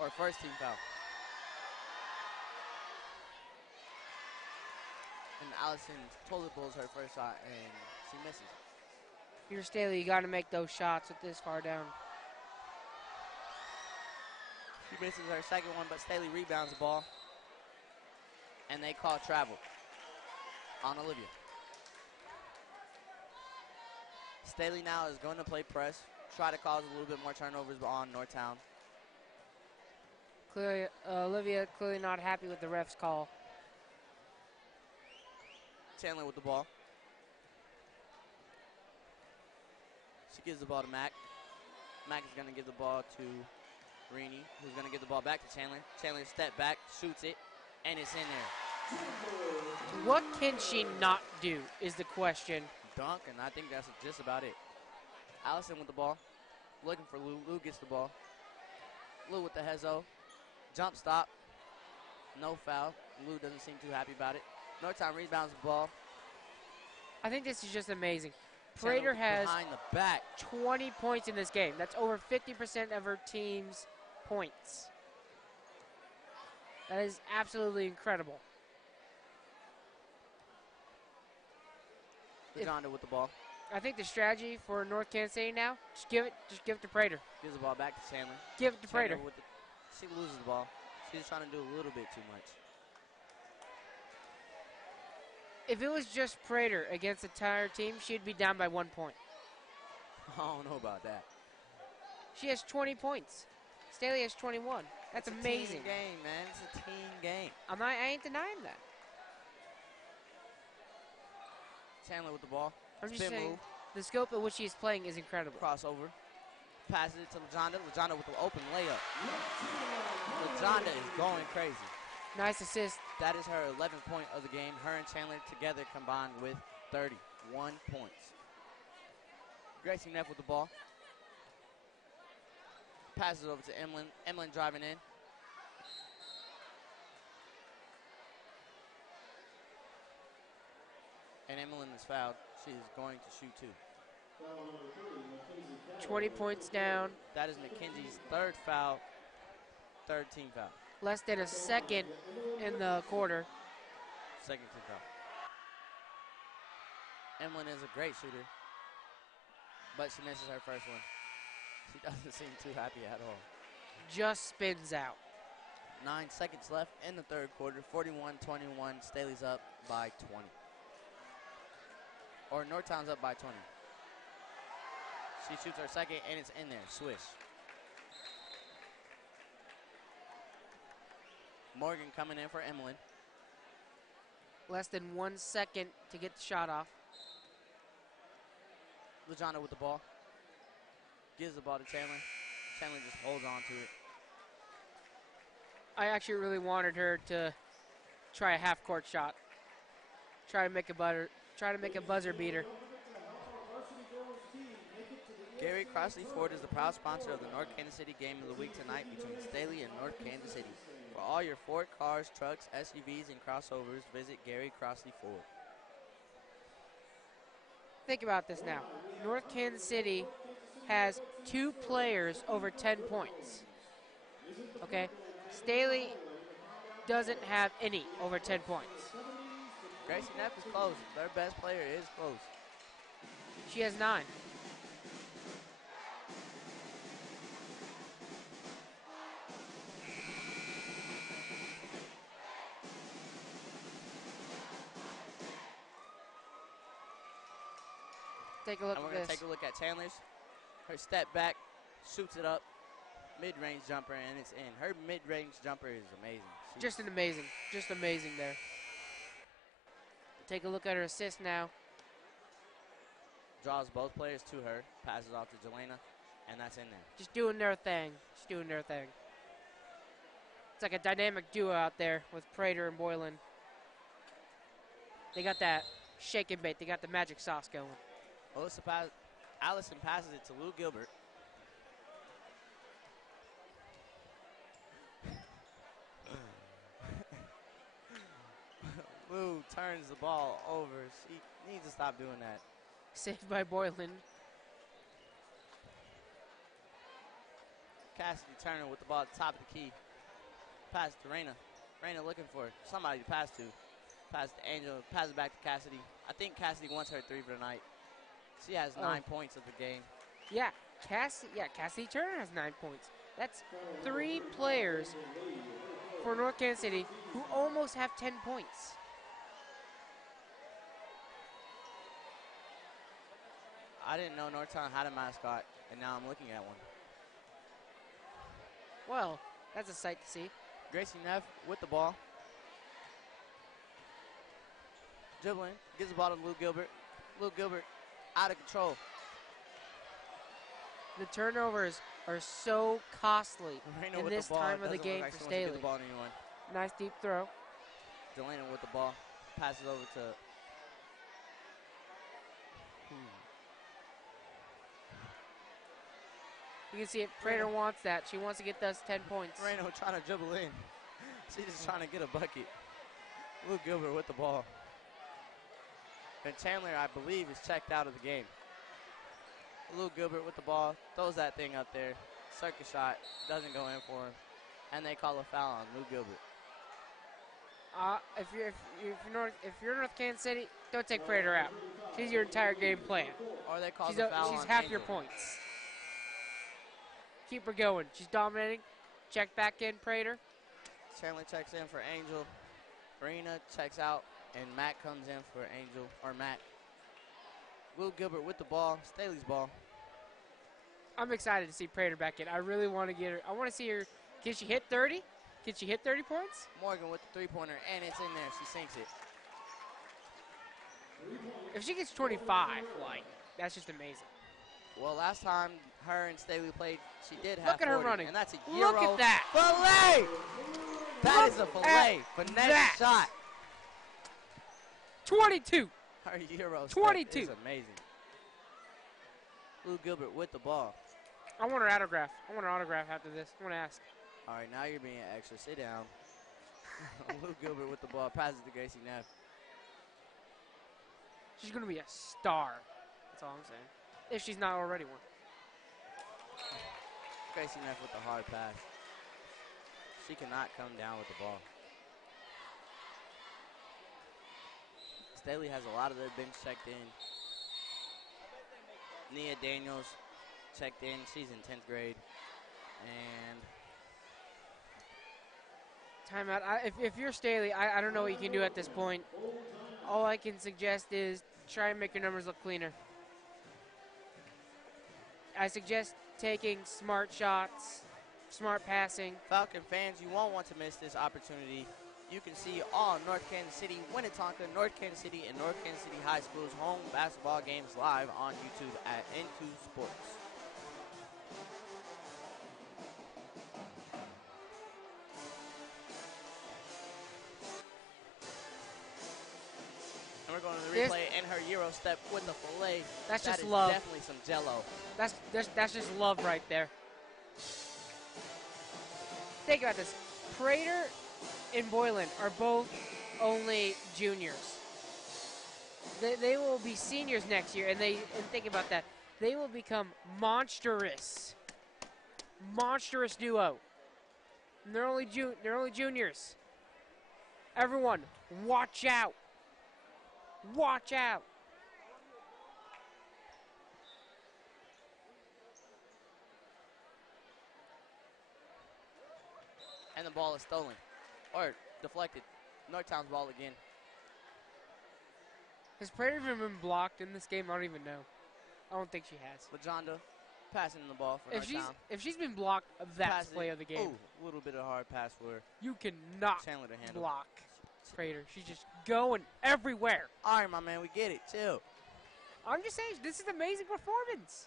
or first team foul. And Allison totally blows her first shot, and she misses. If you're Staley, you got to make those shots with this far down. She misses her second one, but Staley rebounds the ball. And they call travel on Olivia. Staley now is going to play press, try to cause a little bit more turnovers on Northtown. Clearly, Olivia clearly not happy with the ref's call. Chandler with the ball. She gives the ball to Mack. Mack is going to give the ball to Reenie, who's going to give the ball back to Chandler. Chandler step back, shoots it, and it's in there. What can she not do is the question. Dunk, and I think that's just about it. Allison with the ball, looking for Lou. Lou gets the ball. Lou with the hezzo. Jump stop. No foul. Lou doesn't seem too happy about it. Northtown rebounds the ball. I think this is just amazing. Prater has behind the back 20 points in this game. That's over 50% of her team's points. That is absolutely incredible. LaJonda with the ball. I think the strategy for North Kansas City now, just give it to Prater. Gives the ball back to Chandler. Give it to Prater. She loses the ball. She's trying to do a little bit too much. If it was just Prater against the entire team, she'd be down by 1 point. I don't know about that. She has 20 points. Staley has 21. That's amazing. It's a team game, man. It's a team game. I ain't denying that. Chandler with the ball. I'm just saying the scope at which he's playing is incredible. Crossover. Passes it to LaJonda. LaJonda with the open layup. LaJonda is going crazy. Nice assist. That is her 11th point of the game. Her and Chandler together combined with 31 points. Gracie Neff with the ball. Passes over to Emlyn. Emlyn driving in. And Emlyn is fouled. She is going to shoot two. 20 points down. That is McKenzie's third foul, third team foul. Less than a second in the quarter. Second to go. Emlyn is a great shooter, but she misses her first one. She doesn't seem too happy at all. Just spins out. 9 seconds left in the third quarter. 41-21. Staley's up by 20. Or Northtown's up by 20. She shoots her second, and it's in there. Swish. Morgan coming in for Emlyn. Less than 1 second to get the shot off. Lajana with the ball. Gives the ball to Chandler. Chandler just holds on to it. I actually really wanted her to try a half-court shot. Try to make a buzzer beater. Gary Crossley Ford is the proud sponsor of the North Kansas City Game of the Week tonight between Staley and North Kansas City. For all your Ford cars, trucks, SUVs, and crossovers, visit Gary Crossley Ford. Think about this now. North Kansas City has 2 players over 10 points. Okay? Staley doesn't have any over 10 points. Gracie Neff is close. Their best player is close. She has 9. Take a look and we're at going to this. take a look at Chandler's. Her step back, shoots it up, mid-range jumper, and it's in. Her mid-range jumper is amazing. Just amazing there. Take a look at her assist now. Draws both players to her, passes off to Jelena, and that's in there. Just doing their thing. It's like a dynamic duo out there with Prater and Boylan. They got that shake and bake. They got the magic sauce going. Allison passes it to Lou Gilbert. Lou turns the ball over. She needs to stop doing that. Saved by Boylan. Cassidy Turner with the ball at the top of the key. Pass to Raina. Raina looking for somebody to pass to. Pass to Angel. Pass it back to Cassidy. I think Cassidy wants her 3 for tonight. She has 9 points of the game. Yeah, Cassidy Turner has 9 points. That's 3 players for North Kansas City who almost have 10 points. I didn't know Northtown had a mascot, and now I'm looking at one. Well, that's a sight to see. Gracie Neff with the ball. Dribbling, gives the ball to Lou Gilbert. Lou Gilbert out of control. The turnovers are so costly Moreno in with this the ball. time of the Doesn't game look like for she wants to Staley. get the ball to anyone. Nice deep throw. Delana with the ball. Passes over to You can see it. Prater wants that. She wants to get those 10 points. Moreno trying to dribble in. She's just trying to get a bucket. Lou Gilbert with the ball. And Chandler, I believe, is checked out of the game. Lou Gilbert with the ball. Throws that thing up there. Circus shot. Doesn't go in for him. And they call a foul on Lou Gilbert. If you're North Kansas City, don't take Prater out. She's your entire game plan. Or they call the foul on She's half Angel. your points. Keep her going. She's dominating. Check back in, Prater. Chandler checks in for Angel. Farina checks out, and Matt comes in for Angel, or Matt. Lou Gilbert with the ball. Staley's ball. I'm excited to see Prater back in. I really want to get her. I want to see her. Can she hit 30? Can she hit 30 points? Morgan with the three-pointer, and it's in there. She sinks it. If she gets 25, that's just amazing. Well, last time her and Staley played, she did have Look at her 40, running. and that's a Euro Look at that. fillet. That is a fillet. Finesse shot. 22. Her Euro 22. step is amazing. Lou Gilbert with the ball. I want her autograph. I want her autograph after this. I want to ask. All right, now you're being extra. Sit down. Lou Gilbert with the ball. Passes to Gracie Neff. She's going to be a star. That's all I'm saying. If she's not already one. Gracie Neff with the hard pass. She cannot come down with the ball. Staley has a lot of their bench checked in. Nia Daniels checked in. She's in 10th grade. And timeout. If you're Staley, I don't know what you can do at this point. All I can suggest is try and make your numbers look cleaner. I suggest taking smart shots, smart passing. Falcon fans, you won't want to miss this opportunity. You can see all North Kansas City, Winnetonka, North Kansas City, and North Kansas City High School's home basketball games live on YouTube at NQ Sports. And we're going to the replay and her Euro step with the fillet. That's that just is love. Definitely some jello. That's just love right there. Think about this. Prater and Boylan are both only juniors. They will be seniors next year, and think about that. They will become monstrous duo. And they're only juniors. Everyone, watch out! Watch out! And the ball is stolen. Or deflected. Northtown's ball again. Has Prater even been blocked in this game? I don't even know. I don't think she has. LaJonda passing the ball for Northtown. If she's been blocked, that's play of the game. A little bit of hard pass for her. You cannot Chandler to handle. block Prater. She's just going everywhere. All right, my man, we get it. Chill. I'm just saying, this is an amazing performance.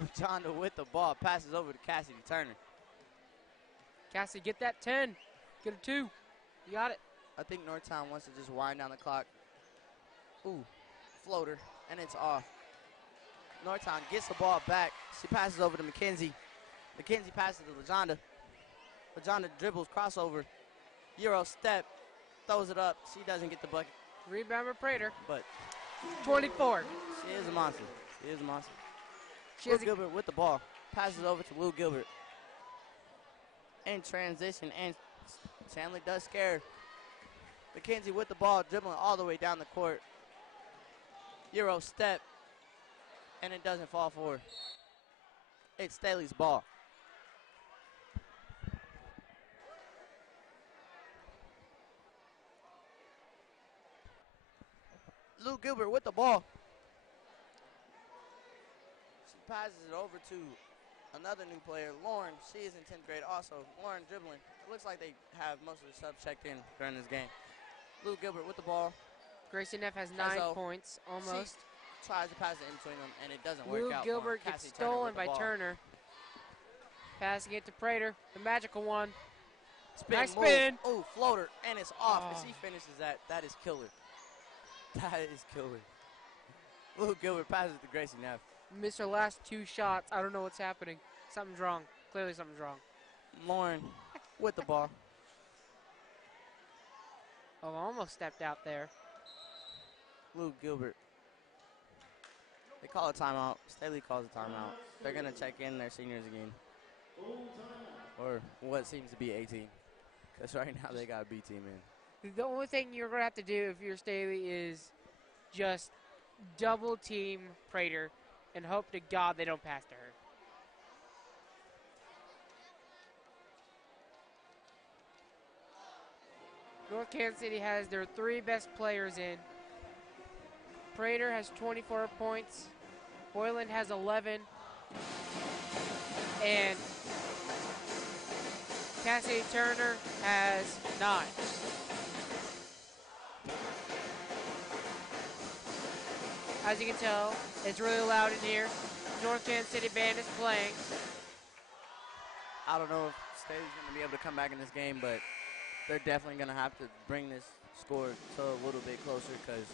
LaJonda with the ball. Passes over to Cassidy Turner. Cassidy, get that 10. Get a 2. You got it. I think Northtown wants to just wind down the clock. Ooh, floater, and it's off. Northtown gets the ball back. She passes over to McKenzie. McKenzie passes to LaJonda. LaJonda dribbles, crossover. Euro step, throws it up. She doesn't get the bucket. Rebound for Prater. But 24. She is a monster. She is a monster. She Lou Gilbert with the ball. Passes over to Lou Gilbert. In transition, and Chandler does scare. McKenzie with the ball, dribbling all the way down the court. Euro step, and it doesn't fall for her. It's Staley's ball. Lou Gilbert with the ball. She passes it over to another new player, Lauren. She is in 10th grade also. Lauren dribbling. It looks like they have most of the subs checked in during this game. Lou Gilbert with the ball. Gracie Neff has 9 points, almost. She tries to pass it in between them, and it doesn't Lou work out. Lou Gilbert gets stolen by Turner. Passing it to Prater, the magical one. Nice spin. Ooh, floater, and it's off. If she finishes that, that is killer. That is killer. Lou Gilbert passes to Gracie Neff. Missed her last 2 shots. I don't know what's happening. Something's wrong. Clearly something's wrong. Lauren with the ball. Oh, almost stepped out there. Lou Gilbert. They call a timeout. Staley calls a timeout. They're going to check in their seniors again. Or what seems to be 18. Because right now they got a B team in. The only thing you're going to have to do if you're Staley is just double team Prater and hope to God they don't pass to her. North Kansas City has their 3 best players in. Prater has 24 points. Boylan has 11. And Cassidy Turner has 9. As you can tell, it's really loud in here. North Kansas City band is playing. I don't know if Staley's going to be able to come back in this game, but they're definitely going to have to bring this score to a little bit closer because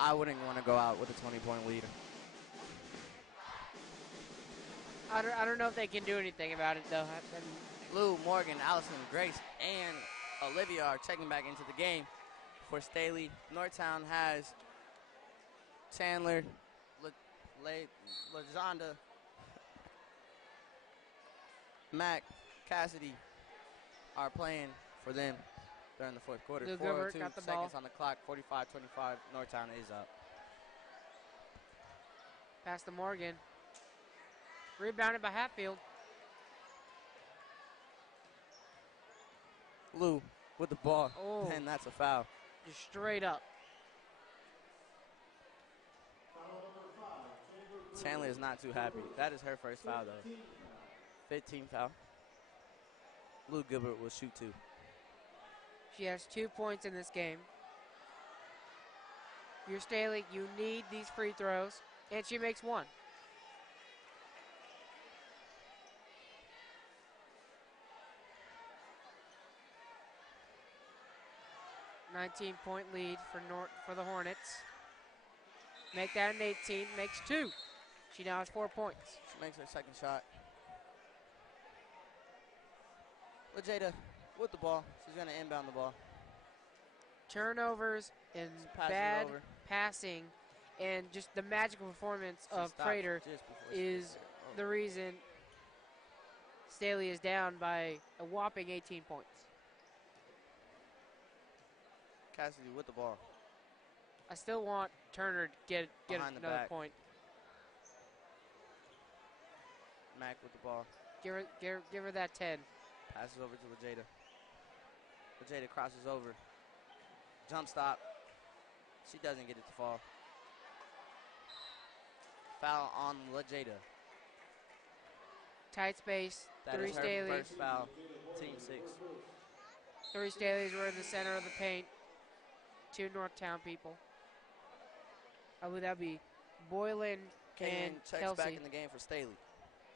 I wouldn't want to go out with a 20-point lead. I don't know if they can do anything about it, though. Lou, Morgan, Allison, Grace, and Olivia are checking back into the game for Staley. Northtown has Chandler, LaJonda, Mac, Cassidy are playing for them during the fourth quarter. Lou 4:02 Gilbert got the seconds ball. on the clock, 45-25. Northtown is up. Pass to Morgan. Rebounded by Hatfield. Lou with the ball, Oh. and that's a foul. Just straight up. Chandler is not too happy. That is her first foul, though. 15th foul. Lou Gilbert will shoot 2. She has 2 points in this game. If you're Staley, you need these free throws, and she makes 1. .19-point lead for the Hornets. Make that an 18, makes 2. She now has 4 points. She makes her second shot. LaJada with the ball. She's going to inbound the ball. Turnovers and bad passing and just the magical performance of Prater is the reason Staley is down by a whopping 18 points. Cassidy with the ball. I still want Turner to get another point. Mac with the ball. Give her that 10. Passes over to LaJada. LaJada crosses over. Jump stop. She doesn't get it to fall. Foul on LaJada. Tight space. That 3 is her Staleys. first foul. Team 6. 3 Staleys were in the center of the paint. 2 Northtown people. I believe that would be Boylan and checks Kelsey. back in the game for Staley.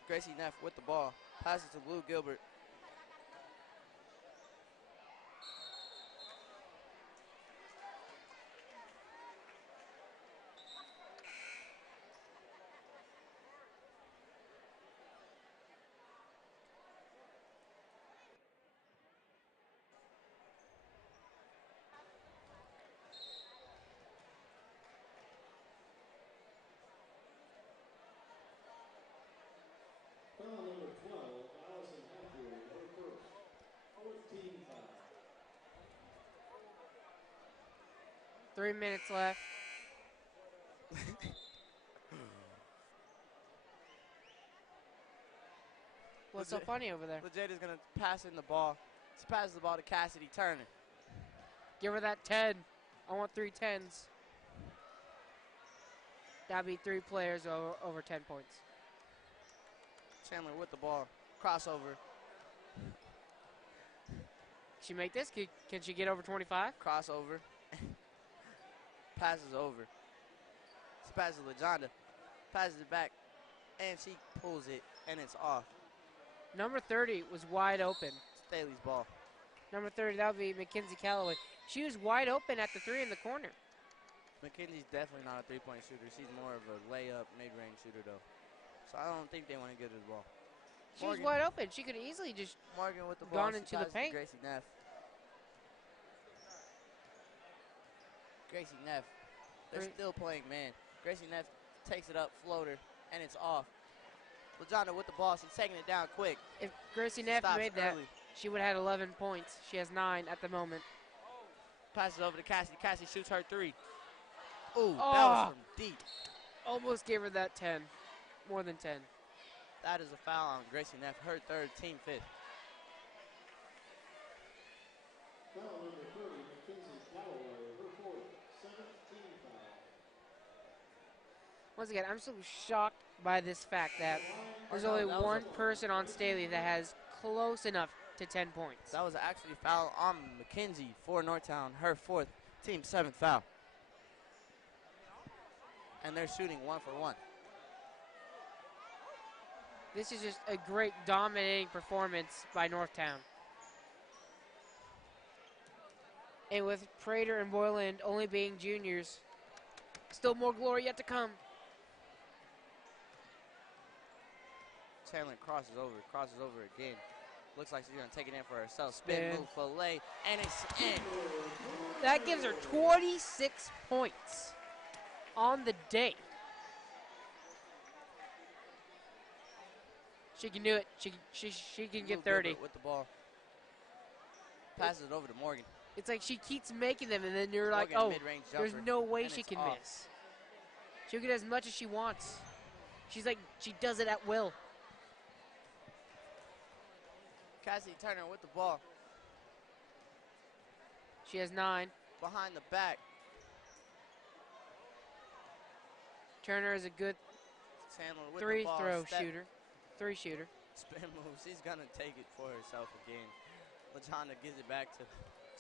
Gracie Neff with the ball. Passes to Lou Gilbert. Foul number 12, Allison Hatfield, her first. 14 foul. 3 minutes left. What's so funny over there? LaJada's going to pass in the ball. She passes the ball to Cassidy Turner. Give her that 10. I want 3 10s. That'd be 3 players over 10 points. Chandler with the ball. Crossover. She make this? Can she get over 25? Crossover. Passes over. She passes to LaJonda. Passes it back. And she pulls it. And it's off. Number 30 was wide open. Staley's ball. Number 30, that would be Mackenzie Calloway. She was wide open at the 3 in the corner. Mackenzie's definitely not a three-point shooter. She's more of a layup, mid-range shooter, though. So I don't think they want to get her the ball. She was wide open. She could easily just Morgan with the ball. gone into the paint. Gracie Neff. Gracie Neff. They're still playing man. Gracie Neff takes it up, floater, and it's off. LaJonda with the ball. She's taking it down quick. If Gracie Neff made that, she would have had 11 points. She has 9 at the moment. Passes over to Cassie. Cassie shoots her 3. Ooh, that was from deep. Almost gave her that 10. More than 10. That is a foul on Gracie Neff, her 3rd, team 5th. Foul number 30, Mackenzie Calloway, her 4th, 17 foul. Once again, I'm so shocked by this fact that there's only one person on Staley that has close enough to 10 points. That was actually a foul on Mackenzie for Northtown, her 4th, team 7th foul. And they're shooting 1 for 1. This is just a great dominating performance by Northtown. And with Prater and Boyland only being juniors, still more glory yet to come. Chandler crosses over again. Looks like she's going to take it in for herself. Spin move, fillet, and it's in. That gives her 26 points on the day. She can do it. She can get 30. With the ball. Passes it over to Morgan. It's like she keeps making them, and then you're Morgan, like, oh, mid-range there's jumper, no way and she it's can off. miss. She'll get as much as she wants. She's like, she does it at will. Cassie Turner with the ball. She has 9. Behind the back. Turner is a good Sandler with the three ball. throw Step. shooter. 3 shooter. Spin moves. She's going to take it for herself again. LaJonna gives it back to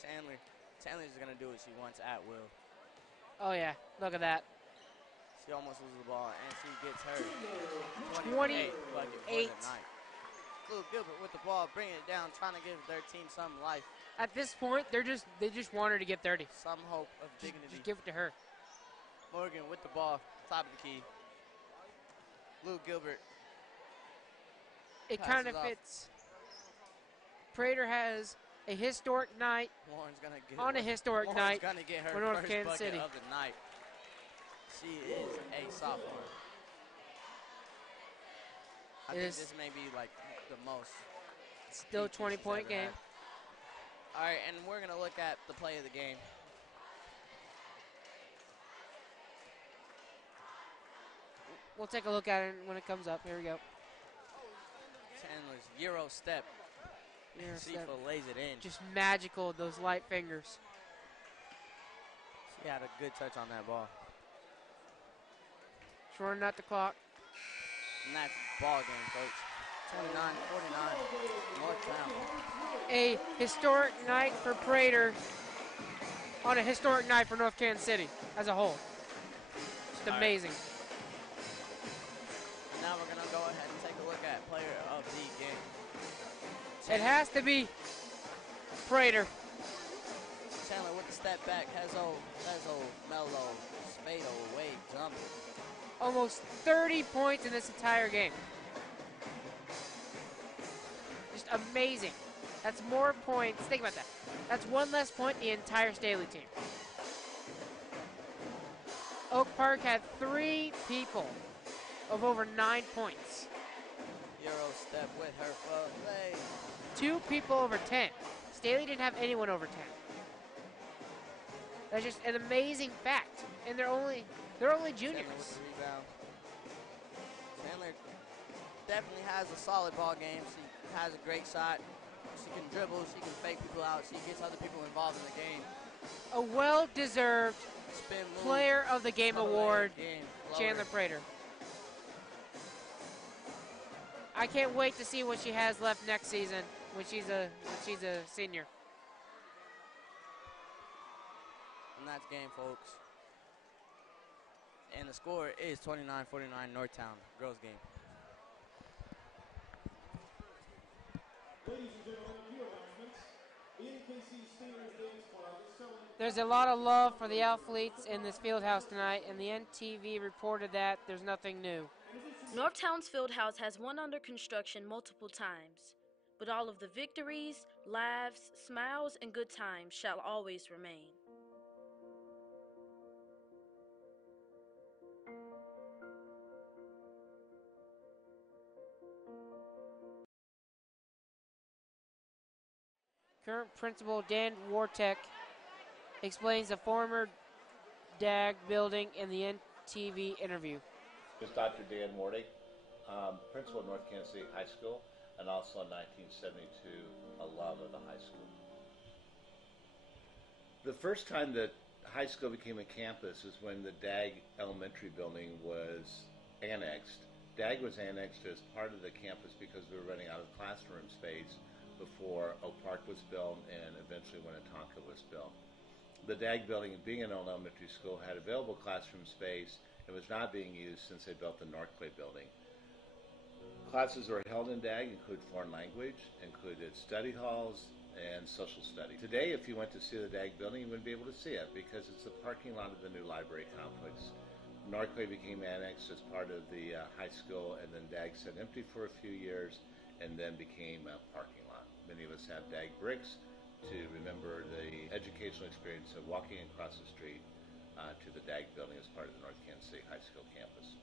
Chandler. Chandler's going to do what she wants at will. Oh, yeah. Look at that. She almost loses the ball, and she gets her 28. bucket for the night. Blue Gilbert with the ball, bringing it down, trying to give their team some life. At this point, they just want her to get 30. Some hope of dignity. Just give it to her. Morgan with the ball, top of the key. Blue Gilbert. It kind of fits. Prater has a historic night Lauren's gonna get on a historic night gonna get her for North first Kansas bucket City. of the night. She is a sophomore. I think this may be like the most. Still 20-point game. All right, and we're gonna look at the play of the game. We'll take a look at it when it comes up. Here we go. Chandler's Euro step. She fillets it in. Just magical, those light fingers. She had a good touch on that ball. Shorting out the clock. And that's ball game, folks. 29-49, Northtown. A historic night for Prater on a historic night for North Kansas City as a whole. Just amazing. And now we're going to go ahead and take a look at player of the game. It has to be Prater. Chandler with the step back. Hezzo, Mello, Spado, Wade, jump. Almost 30 points in this entire game. Just amazing. That's more points. Think about that. That's one less point the entire Staley team. Oak Park had 3 people of over 9 points. Euro step with her play. 2 people over 10. Staley didn't have anyone over 10. That's just an amazing fact. And they're only juniors. Chandler with the rebound. Chandler definitely has a solid ball game. She has a great shot. She can dribble. She can fake people out. She gets other people involved in the game. A well-deserved Spin move. Player of the Game award, Game. Chandler Prater. I can't wait to see what she has left next season when she's a senior. And that's game, folks. And the score is 29-49 Northtown, girls game. Ladies and gentlemen, a few announcements. The NKC Steelers Dance Club is selling. There's a lot of love for the athletes in this field house tonight, and the NTV reported that there's nothing new. Northtown's field house has went under construction multiple times, but all of the victories, laughs, smiles, and good times shall always remain. Current principal Dan Wartek explains the former DAG building in the NTV interview. This is Dr. Dan Morty, principal of North Kansas City High School, and also a 1972 alum of the high school. The first time that high school became a campus is when the DAG elementary building was annexed. DAG was annexed as part of the campus because we were running out of classroom space before Oak Park was built and eventually Winnetonka was built. The DAG building, being an elementary school, had available classroom space. It was not being used since they built the North Clay building. Classes that were held in DAG include foreign language, included study halls, and social studies. Today, if you went to see the DAG building, you wouldn't be able to see it because it's the parking lot of the new library complex. North Clay became annexed as part of the high school, and then DAG sat empty for a few years and then became a parking lot. Many of us have DAG bricks to remember the educational experience of walking across the street to the DAG building as part of the North Kansas City High School campus.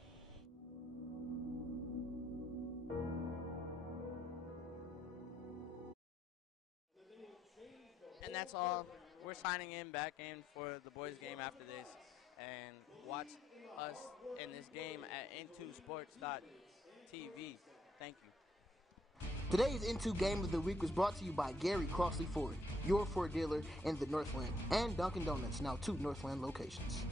And that's all. We're signing back in for the boys' game after this. And watch us in this game at N2Sports.tv. Thank you. Today's N2 Game of the Week was brought to you by Gary Crossley Ford, your Ford dealer in the Northland, and Dunkin' Donuts, now 2 Northland locations.